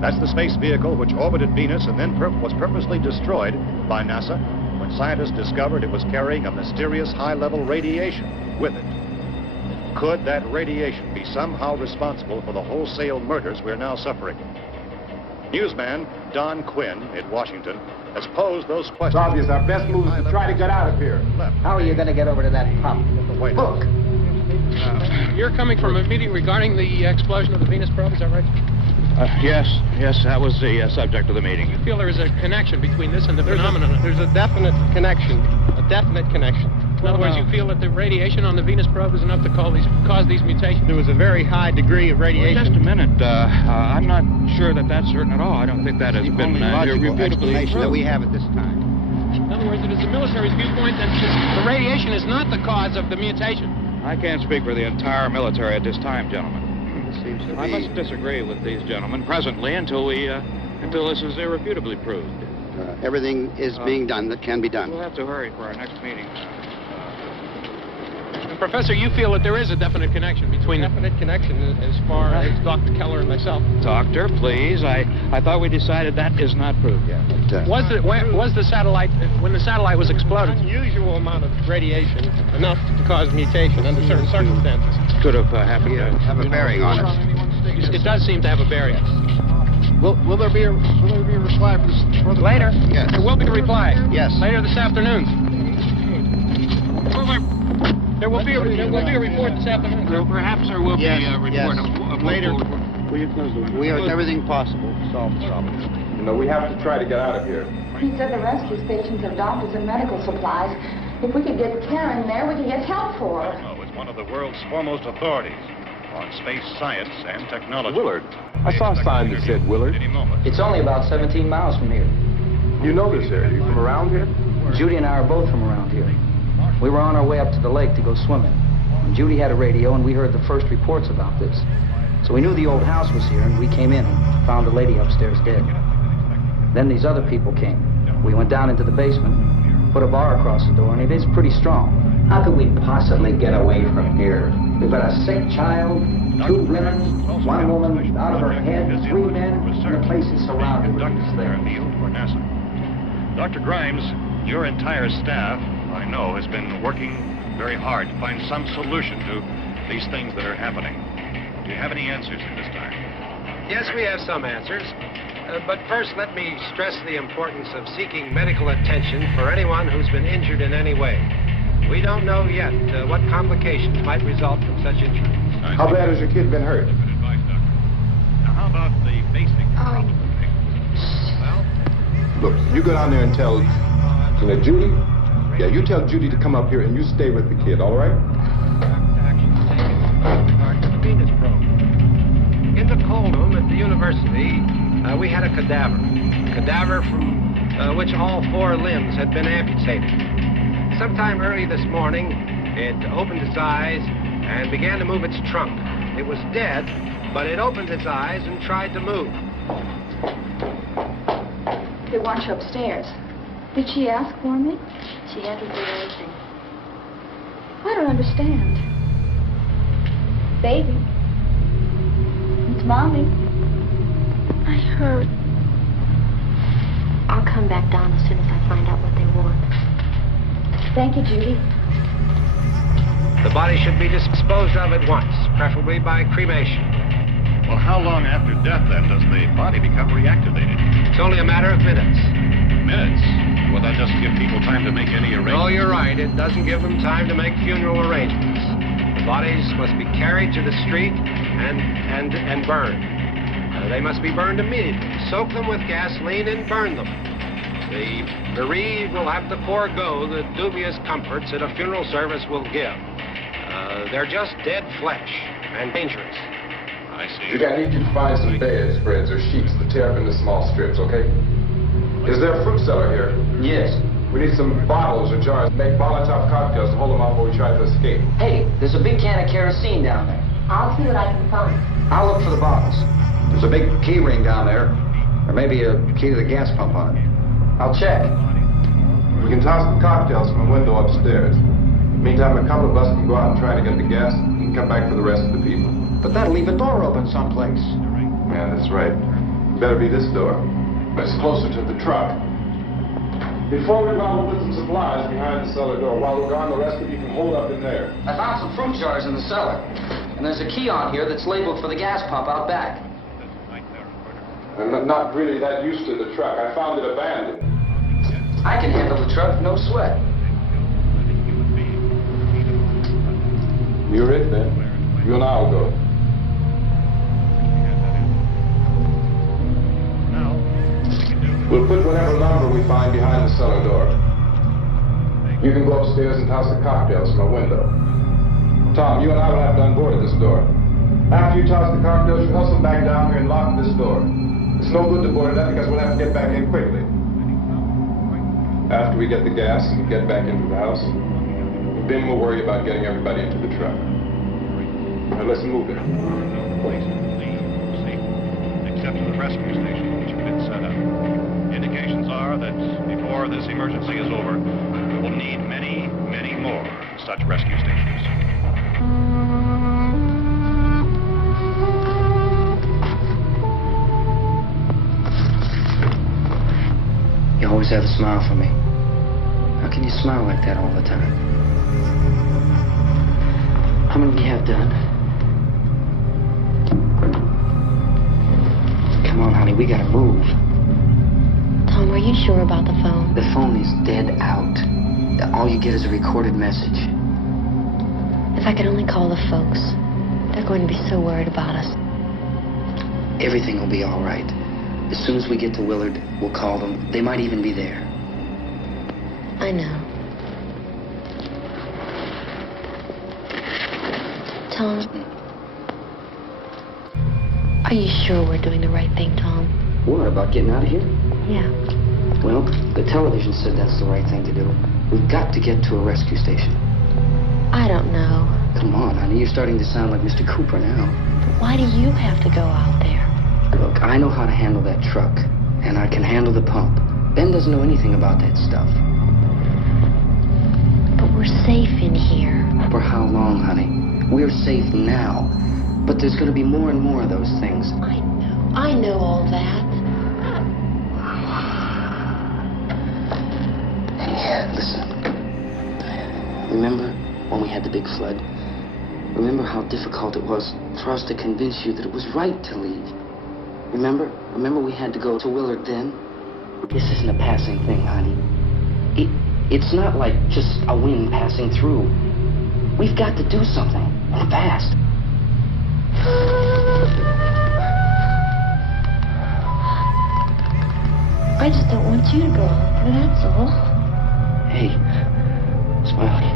That's the space vehicle which orbited Venus and then was purposely destroyed by NASA when scientists discovered it was carrying a mysterious high-level radiation with it. Could that radiation be somehow responsible for the wholesale murders we're now suffering? Newsman Don Quinn in Washington has posed those questions. It's obvious our best move is to try to get out of here. How are you going to get over to that pump? Look. You're coming from a meeting regarding the explosion of the Venus probe, is that right? Yes, that was the subject of the meeting. You feel there is a connection between this and the phenomenon? There's a definite connection. In other words, you feel that the radiation on the Venus probe is enough to cause these mutations? There was a very high degree of radiation. Well, just a minute. I'm not sure that that's certain at all. I don't think that has been irrefutably that we have at this time. In other words, it is the military's viewpoint that the radiation is not the cause of the mutation. I can't speak for the entire military at this time, gentlemen. Seems to I be. must disagree with these gentlemen presently until this is irrefutably proved. Everything is being done that can be done. We'll have to hurry for our next meeting. Professor, you feel that there is a definite connection between Definite connection as far as Dr. Keller and myself. Doctor, please. I thought we decided that is not proved yet. Was the satellite, when the satellite was exploded? Unusual amount of radiation, enough to cause mutation under certain circumstances. Could have happened. Have a bearing on it. It does seem to have a bearing. Will there be a reply for the Later? Yes. There will be a reply. Yes. Later this afternoon. There will be a report this afternoon. Perhaps there will be a report later. Will you close the window? We are everything possible to solve the problem. You know, we have to try to get out of here. He said the rescue stations have doctors and medical supplies. If we could get care in there, we could get help for her. No, it's one of the world's foremost authorities on space science and technology. Willard. I saw a sign that said Willard. Any moment. It's only about 17 miles from here. You know this area. You from around here? Judy and I are both from around here. We were on our way up to the lake to go swimming. And Judy had a radio, and we heard the first reports about this. So we knew the old house was here, and we came in and found the lady upstairs dead. Then these other people came. We went down into the basement, put a bar across the door, and it is pretty strong. How could we possibly get away from here? We've got a sick child, 2 women, 1 woman out of her head, 3 men, and the place is surrounded with these things. Dr. Grimes, your entire staff, I know, has been working very hard to find some solution to these things that are happening. Do you have any answers at this time? Yes, we have some answers. But first, let me stress the importance of seeking medical attention for anyone who's been injured in any way. We don't know yet what complications might result from such injuries. How bad has your kid been hurt? Now, how about the basic... Look, you go down there and tell, Judy? Yeah, you tell Judy to come up here and you stay with the kid, all right? Venus probe. In the cold room at the university, we had a cadaver from which all 4 limbs had been amputated. Sometime early this morning, it opened its eyes and began to move its trunk. It was dead, but it opened its eyes and tried to move. They want you upstairs. Did she ask for me? She hasn't did anything. I don't understand. Baby. It's Mommy. I heard. I'll come back down as soon as I find out what they want. Thank you, Judy. The body should be disposed of at once, preferably by cremation. Well, how long after death, then, does the body become reactivated? It's only a matter of minutes. Minutes? Will that just give people time to make any arrangements? Oh, you're right. It doesn't give them time to make funeral arrangements. The bodies must be carried to the street and burned. They must be burned immediately. Soak them with gasoline and burn them. The bereaved will have to forego the dubious comforts that a funeral service will give. They're just dead flesh and dangerous. I see. Judy, I need you to find some bedspreads or sheets to tear up into small strips, okay? Is there a fruit cellar here? Yes. We need some bottles or jars to make Molotov cocktails to hold them off while we try to escape. Hey, there's a big can of kerosene down there. I'll see what I can find. I'll look for the bottles. There's a big key ring down there. There may be a key to the gas pump on it. I'll check. We can toss the cocktails from the window upstairs. Meantime, a couple of us can go out and try to get the gas and come back for the rest of the people. But that'll leave a door open someplace. Yeah, that's right. Better be this door. It's closer to the truck. Before we run, we'll put some supplies behind the cellar door. While we're gone, the rest of you can hold up in there. I found some fruit jars in the cellar. And there's a key on here that's labeled for the gas pump out back. I'm not really that used to the truck. I found it abandoned. I can handle the truck, no sweat. You're it, then. You and I'll go. We'll put whatever lumber we find behind the cellar door. You can go upstairs and toss the cocktails from a window. Tom, you and I will have to unboard at this door. After you toss the cocktails, you hustle back down here and lock this door. It's no good to board it up because we'll have to get back in quickly. After we get the gas and get back into the house, then we'll worry about getting everybody into the truck. Now let's move it. Place to leave safe, except for the rescue station, which have been set up. Indications are that before this emergency is over, we will need many, many more such rescue stations. You always have a smile for me. How can you smile like that all the time? How many do you have done? Come on, honey, we gotta move. Tom, are you sure about the phone? The phone is dead out. All you get is a recorded message. If I could only call the folks. They're going to be so worried about us. Everything will be all right. As soon as we get to Willard, we'll call them. They might even be there. I know. Tom, are you sure we're doing the right thing, Tom? What, about getting out of here? Yeah. Well, the television said that's the right thing to do. We've got to get to a rescue station. I don't know. Come on, honey, you're starting to sound like Mr. Cooper now. Why do you have to go out there? Look, I know how to handle that truck, and I can handle the pump. Ben doesn't know anything about that stuff. But we're safe in here. For how long, honey? We're safe now, but there's going to be more and more of those things. I know all that. Hey, listen. Remember when we had the big flood? Remember how difficult it was for us to convince you that it was right to leave? Remember? Remember we had to go to Willard then? This isn't a passing thing, honey. It's not like just a wind passing through. We've got to do something, and fast. I just don't want you to go out there, that's all. Hey, Smiley.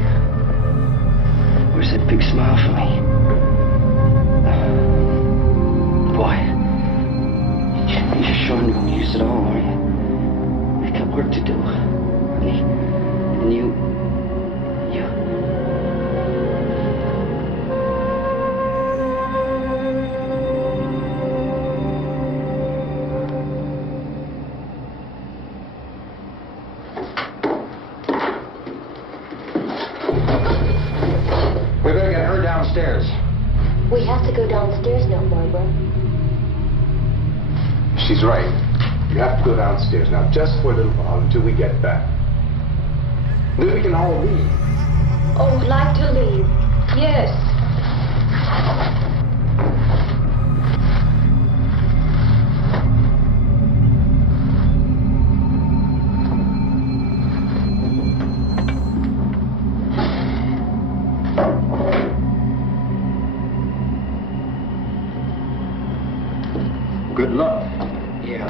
Where's that big smile for me? Boy, you're sure not going to use it all, are you? We've got work to do. And you... We better get her downstairs. We have to go downstairs now, Barbara. She's right. You have to go downstairs now, just for a little while, until we get back. Then we can all leave. Oh, would like to leave. Yes. Good luck. Yeah.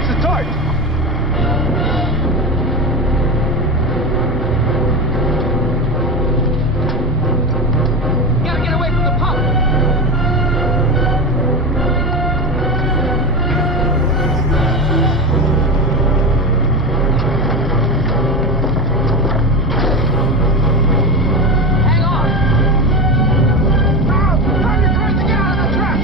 Watch the torch! Gotta get away from the pump. Hang on. Now, turn your cars to get out of the trap.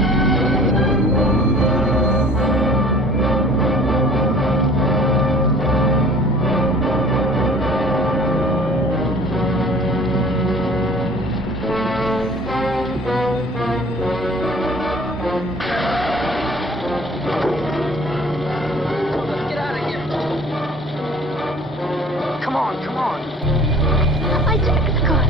Let's get out of here. Come on, come on. My jacket's caught.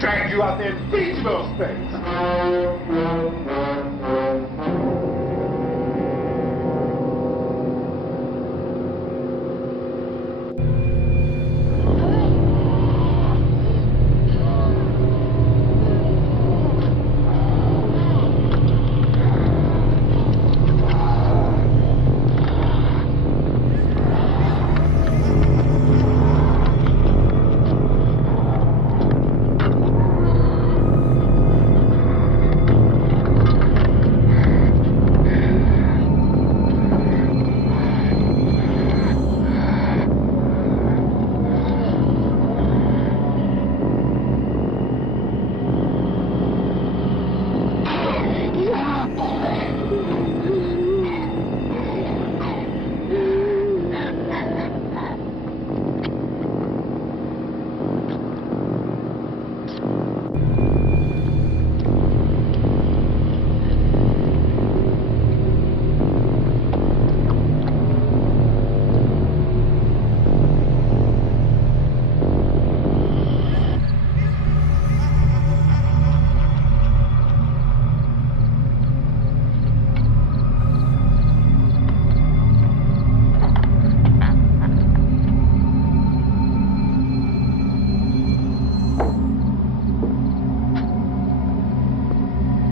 Drag you out there and feed you those things.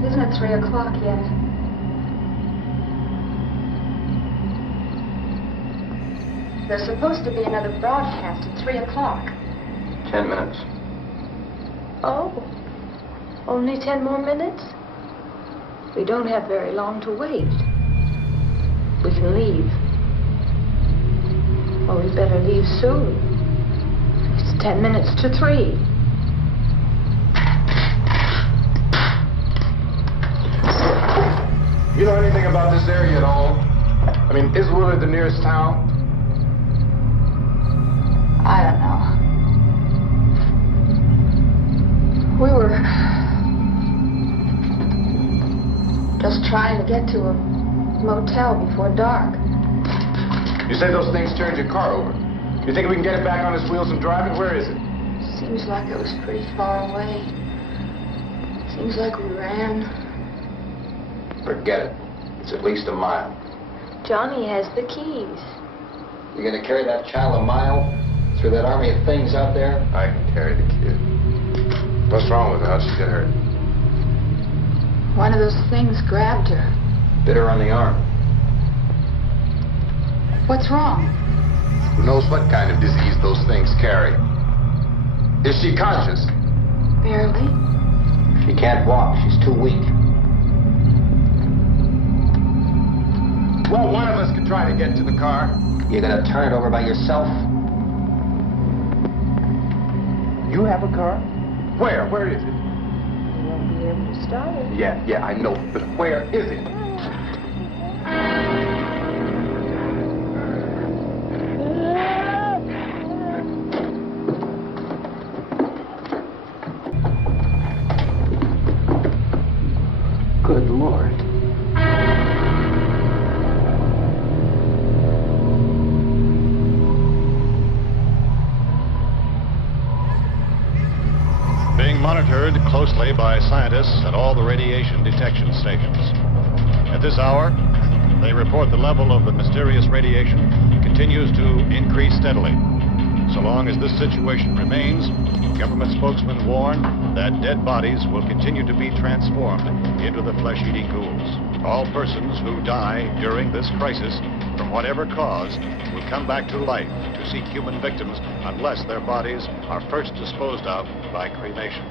Isn't it 3 o'clock yet? There's supposed to be another broadcast at 3 o'clock. 10 minutes. Oh, only 10 more minutes? We don't have very long to wait. we can leave. Well, we better leave soon. It's 10 minutes to 3. You know anything about this area at all? I mean, is Willard the nearest town? I don't know. We were just trying to get to a motel before dark. You say those things turned your car over. You think we can get it back on its wheels and drive it? Where is it? Seems like it was pretty far away. Seems like we ran. Forget it. It's at least a mile. Johnny has the keys. You gonna carry that child a mile through that army of things out there? I can carry the kid. What's wrong with her? How'd she get hurt? One of those things grabbed her. Bit her on the arm. What's wrong? Who knows what kind of disease those things carry? Is she conscious? Barely. She can't walk. She's too weak. Well, one of us could try to get to the car. You gonna turn it over by yourself? You have a car? Where? Where is it? You won't be able to start it. Yeah, I know. But where is it? Good Lord. Being monitored closely by scientists at all the radiation detection stations. At this hour, they report the level of the mysterious radiation continues to increase steadily. So long as this situation remains, government spokesmen warn that dead bodies will continue to be transformed into the flesh-eating ghouls. All persons who die during this crisis, from whatever cause, will come back to life to seek human victims unless their bodies are first disposed of by cremation.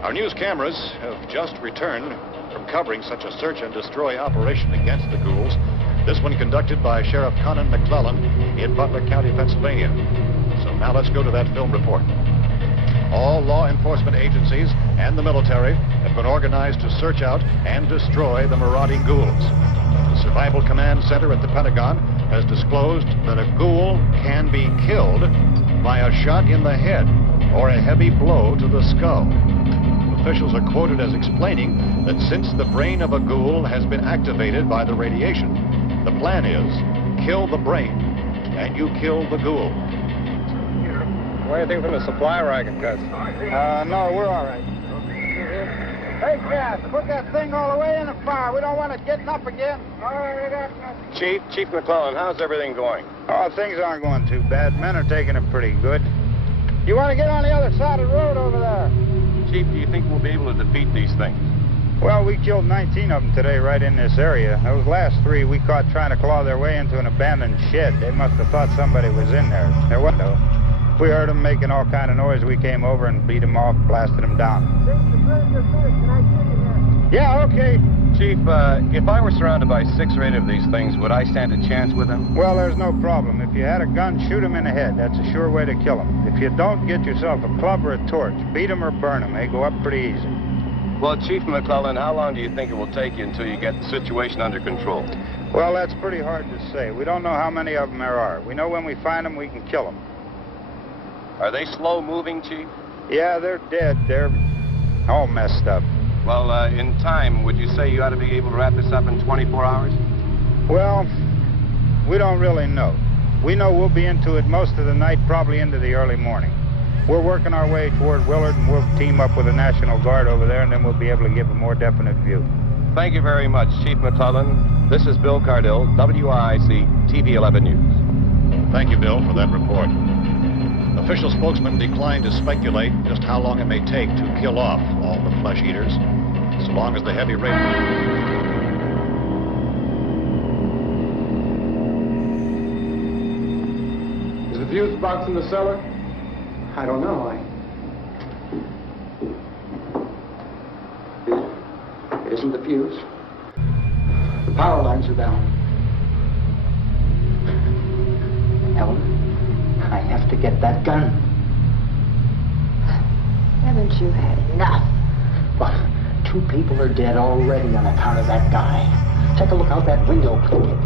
Our news cameras have just returned from covering such a search and destroy operation against the ghouls, this one conducted by Sheriff Conan McClellan in Butler County, Pennsylvania. So now let's go to that film report. All law enforcement agencies and the military have been organized to search out and destroy the marauding ghouls. The Survival Command Center at the Pentagon has disclosed that a ghoul can be killed by a shot in the head or a heavy blow to the skull. Officials are quoted as explaining that since the brain of a ghoul has been activated by the radiation, the plan is kill the brain and you kill the ghoul. What do you think from the supply wagon, Gus? No, we're all right. Hey, Cass, put that thing all the way in the fire. We don't want it getting up again. All right, we got nothing. Chief McClellan, how's everything going? Oh, things aren't going too bad. Men are taking it pretty good. You want to get on the other side of the road over there? Chief, do you think we'll be able to defeat these things? Well, we killed 19 of them today right in this area. Those last 3 we caught trying to claw their way into an abandoned shed. They must have thought somebody was in there. There wasn't, though. We heard them making all kind of noise. We came over and beat them off, blasted them down. Yeah, okay. Chief, if I were surrounded by 6 or 8 of these things, would I stand a chance with them? Well, there's no problem. If you had a gun, shoot them in the head. That's a sure way to kill them. If you don't, get yourself a club or a torch. Beat them or burn them. They go up pretty easy. Well, Chief McClellan, how long do you think it will take you until you get the situation under control? Well, that's pretty hard to say. We don't know how many of them there are. We know when we find them, we can kill them. Are they slow-moving, Chief? Yeah, they're dead. They're all messed up. Well, in time, would you say you ought to be able to wrap this up in 24 hours? Well, we don't really know. We know we'll be into it most of the night, probably into the early morning. We're working our way toward Willard, and we'll team up with the National Guard over there, and then we'll be able to give a more definite view. Thank you very much, Chief McClellan. This is Bill Cardill, WIC TV 11 News. Thank you, Bill, for that report. Official spokesman declined to speculate just how long it may take to kill off all the flesh eaters, so long as the heavy rain. Is the fuse box in the cellar? I don't know. It isn't the fuse. The power lines are down. get that gun. Haven't you had enough? Well, 2 people are dead already on account of that guy. Take a look out that window, kid.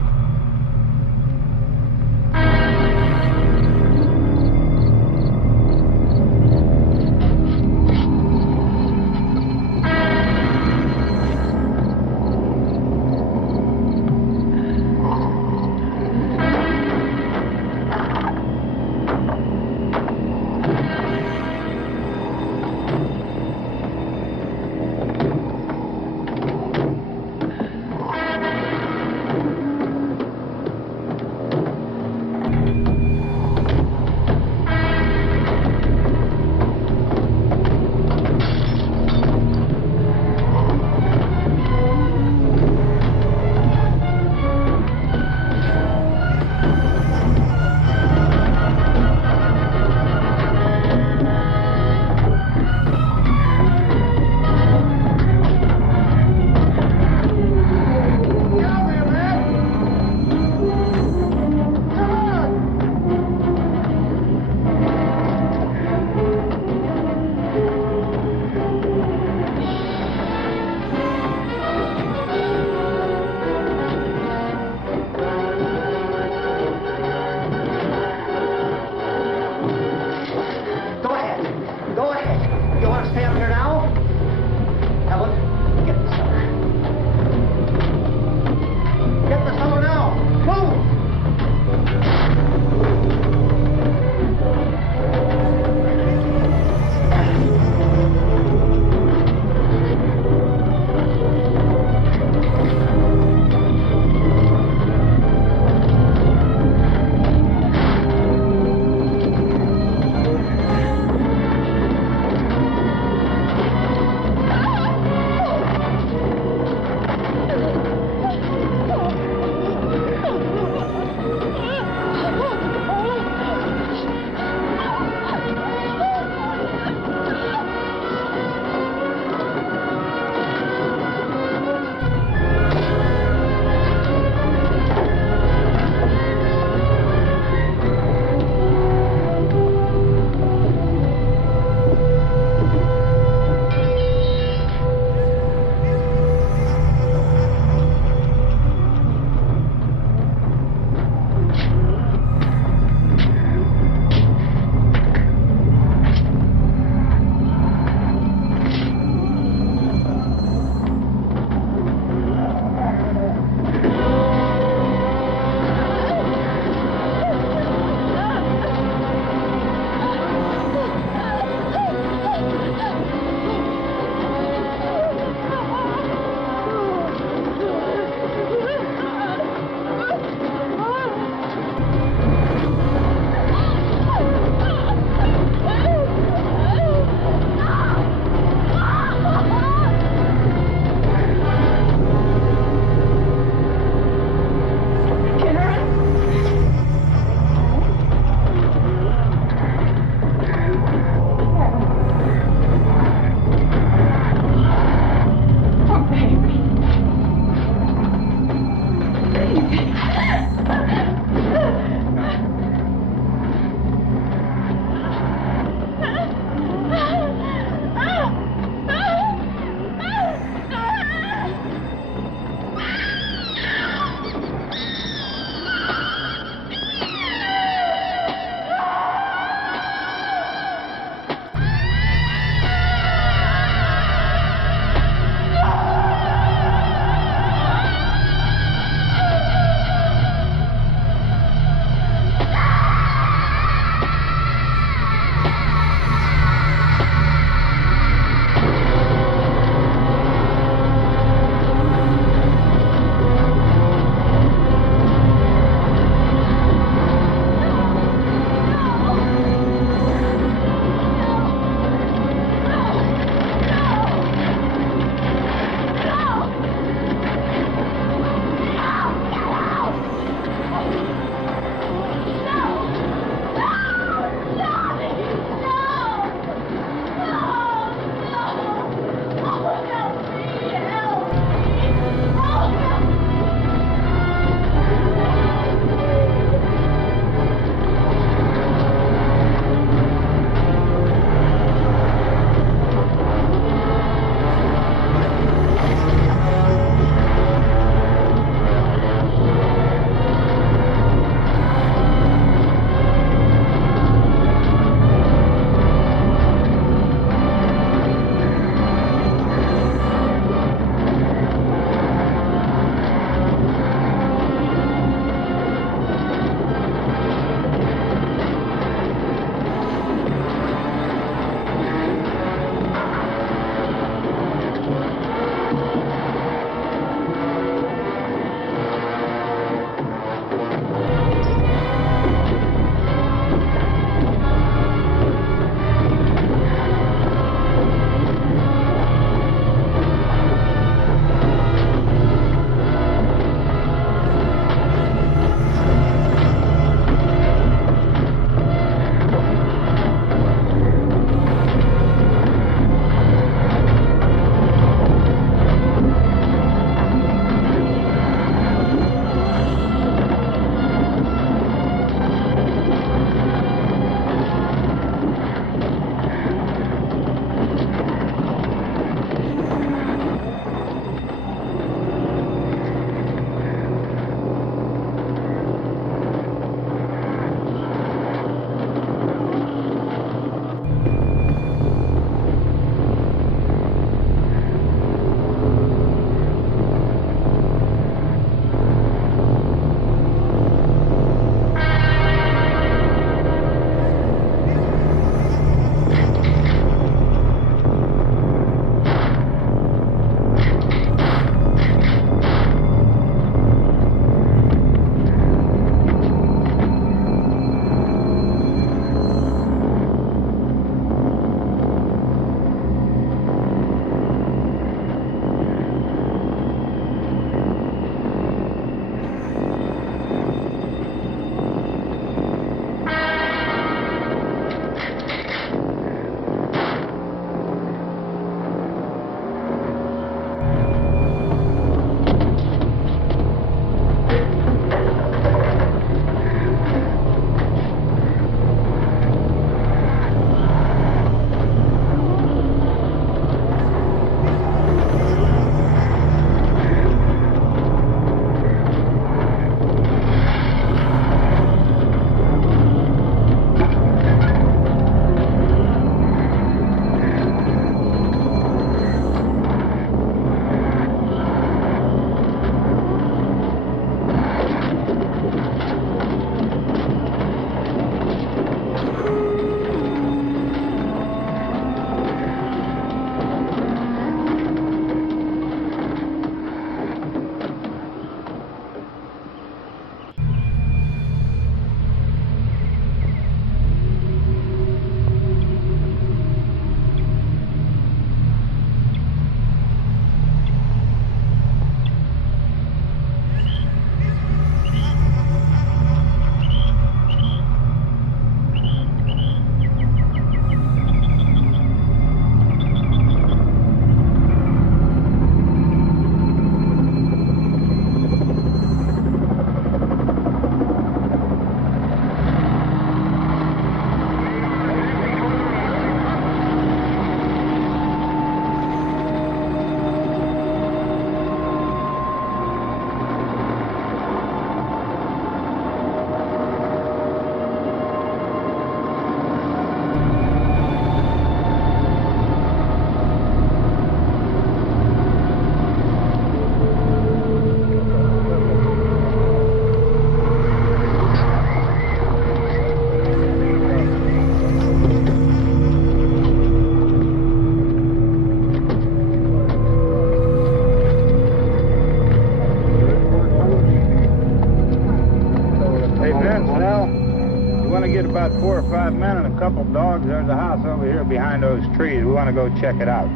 Well, you want to get about 4 or 5 men and a couple dogs. There's a house over here behind those trees. We want to go check it out.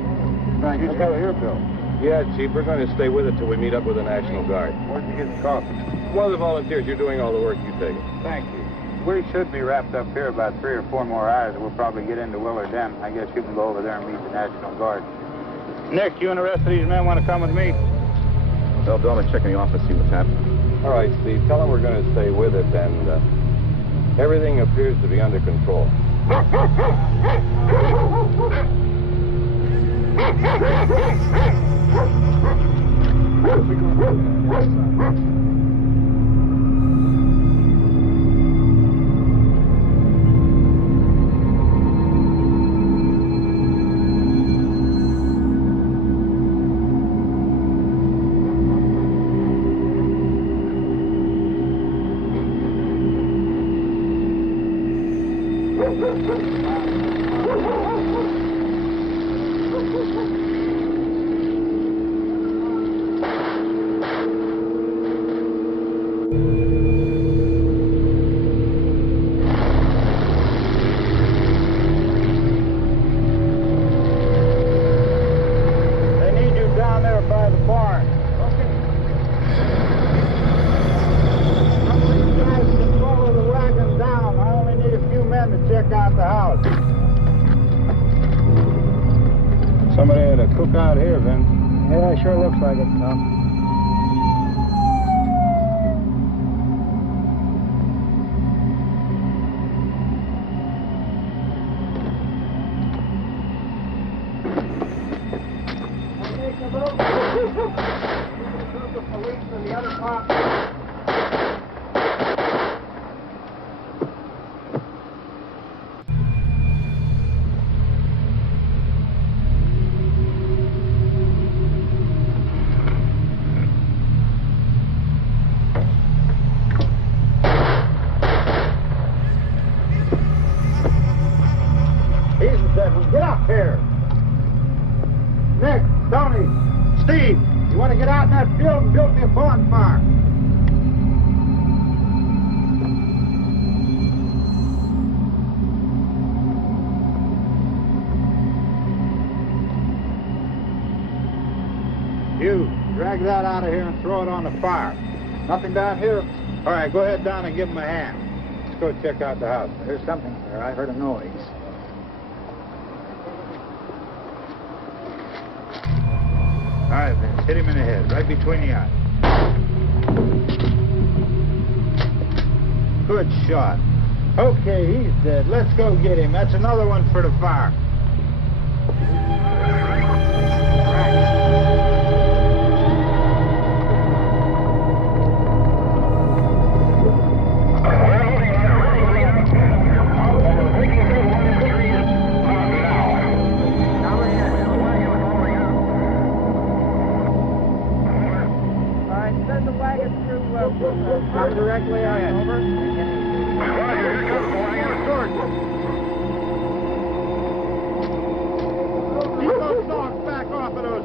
Right, you go here, Bill. Yeah, Chief, we're going to stay with it till we meet up with the National Guard. Where'd you get the coffee? One of the volunteers, you're doing all the work, you take it. Thank you. We should be wrapped up here about 3 or 4 more hours. We'll probably get into Willard Den. I guess you can go over there and meet the National Guard. Nick, you and the rest of these men want to come with me? Well, Bill, I'm going to check in the office, see what's happening. All right, Steve, tell them we're going to stay with it, and everything appears to be under control. Somebody had a cookout here, Vince. Yeah, sure looks like it, Tom. The police and the other cops. Get up here. Nick, Tony, Steve, you want to get out in that field and build me a bonfire? You, drag that out of here and throw it on the fire. Nothing down here? All right, go ahead down and give him a hand. Let's go check out the house. There's something there. I heard a noise. All right, Vince, hit him in the head, right between the eyes. Good shot. Okay, he's dead. Let's go get him. That's another one for the fire. Directly ahead. Over. Keep those dogs back off of those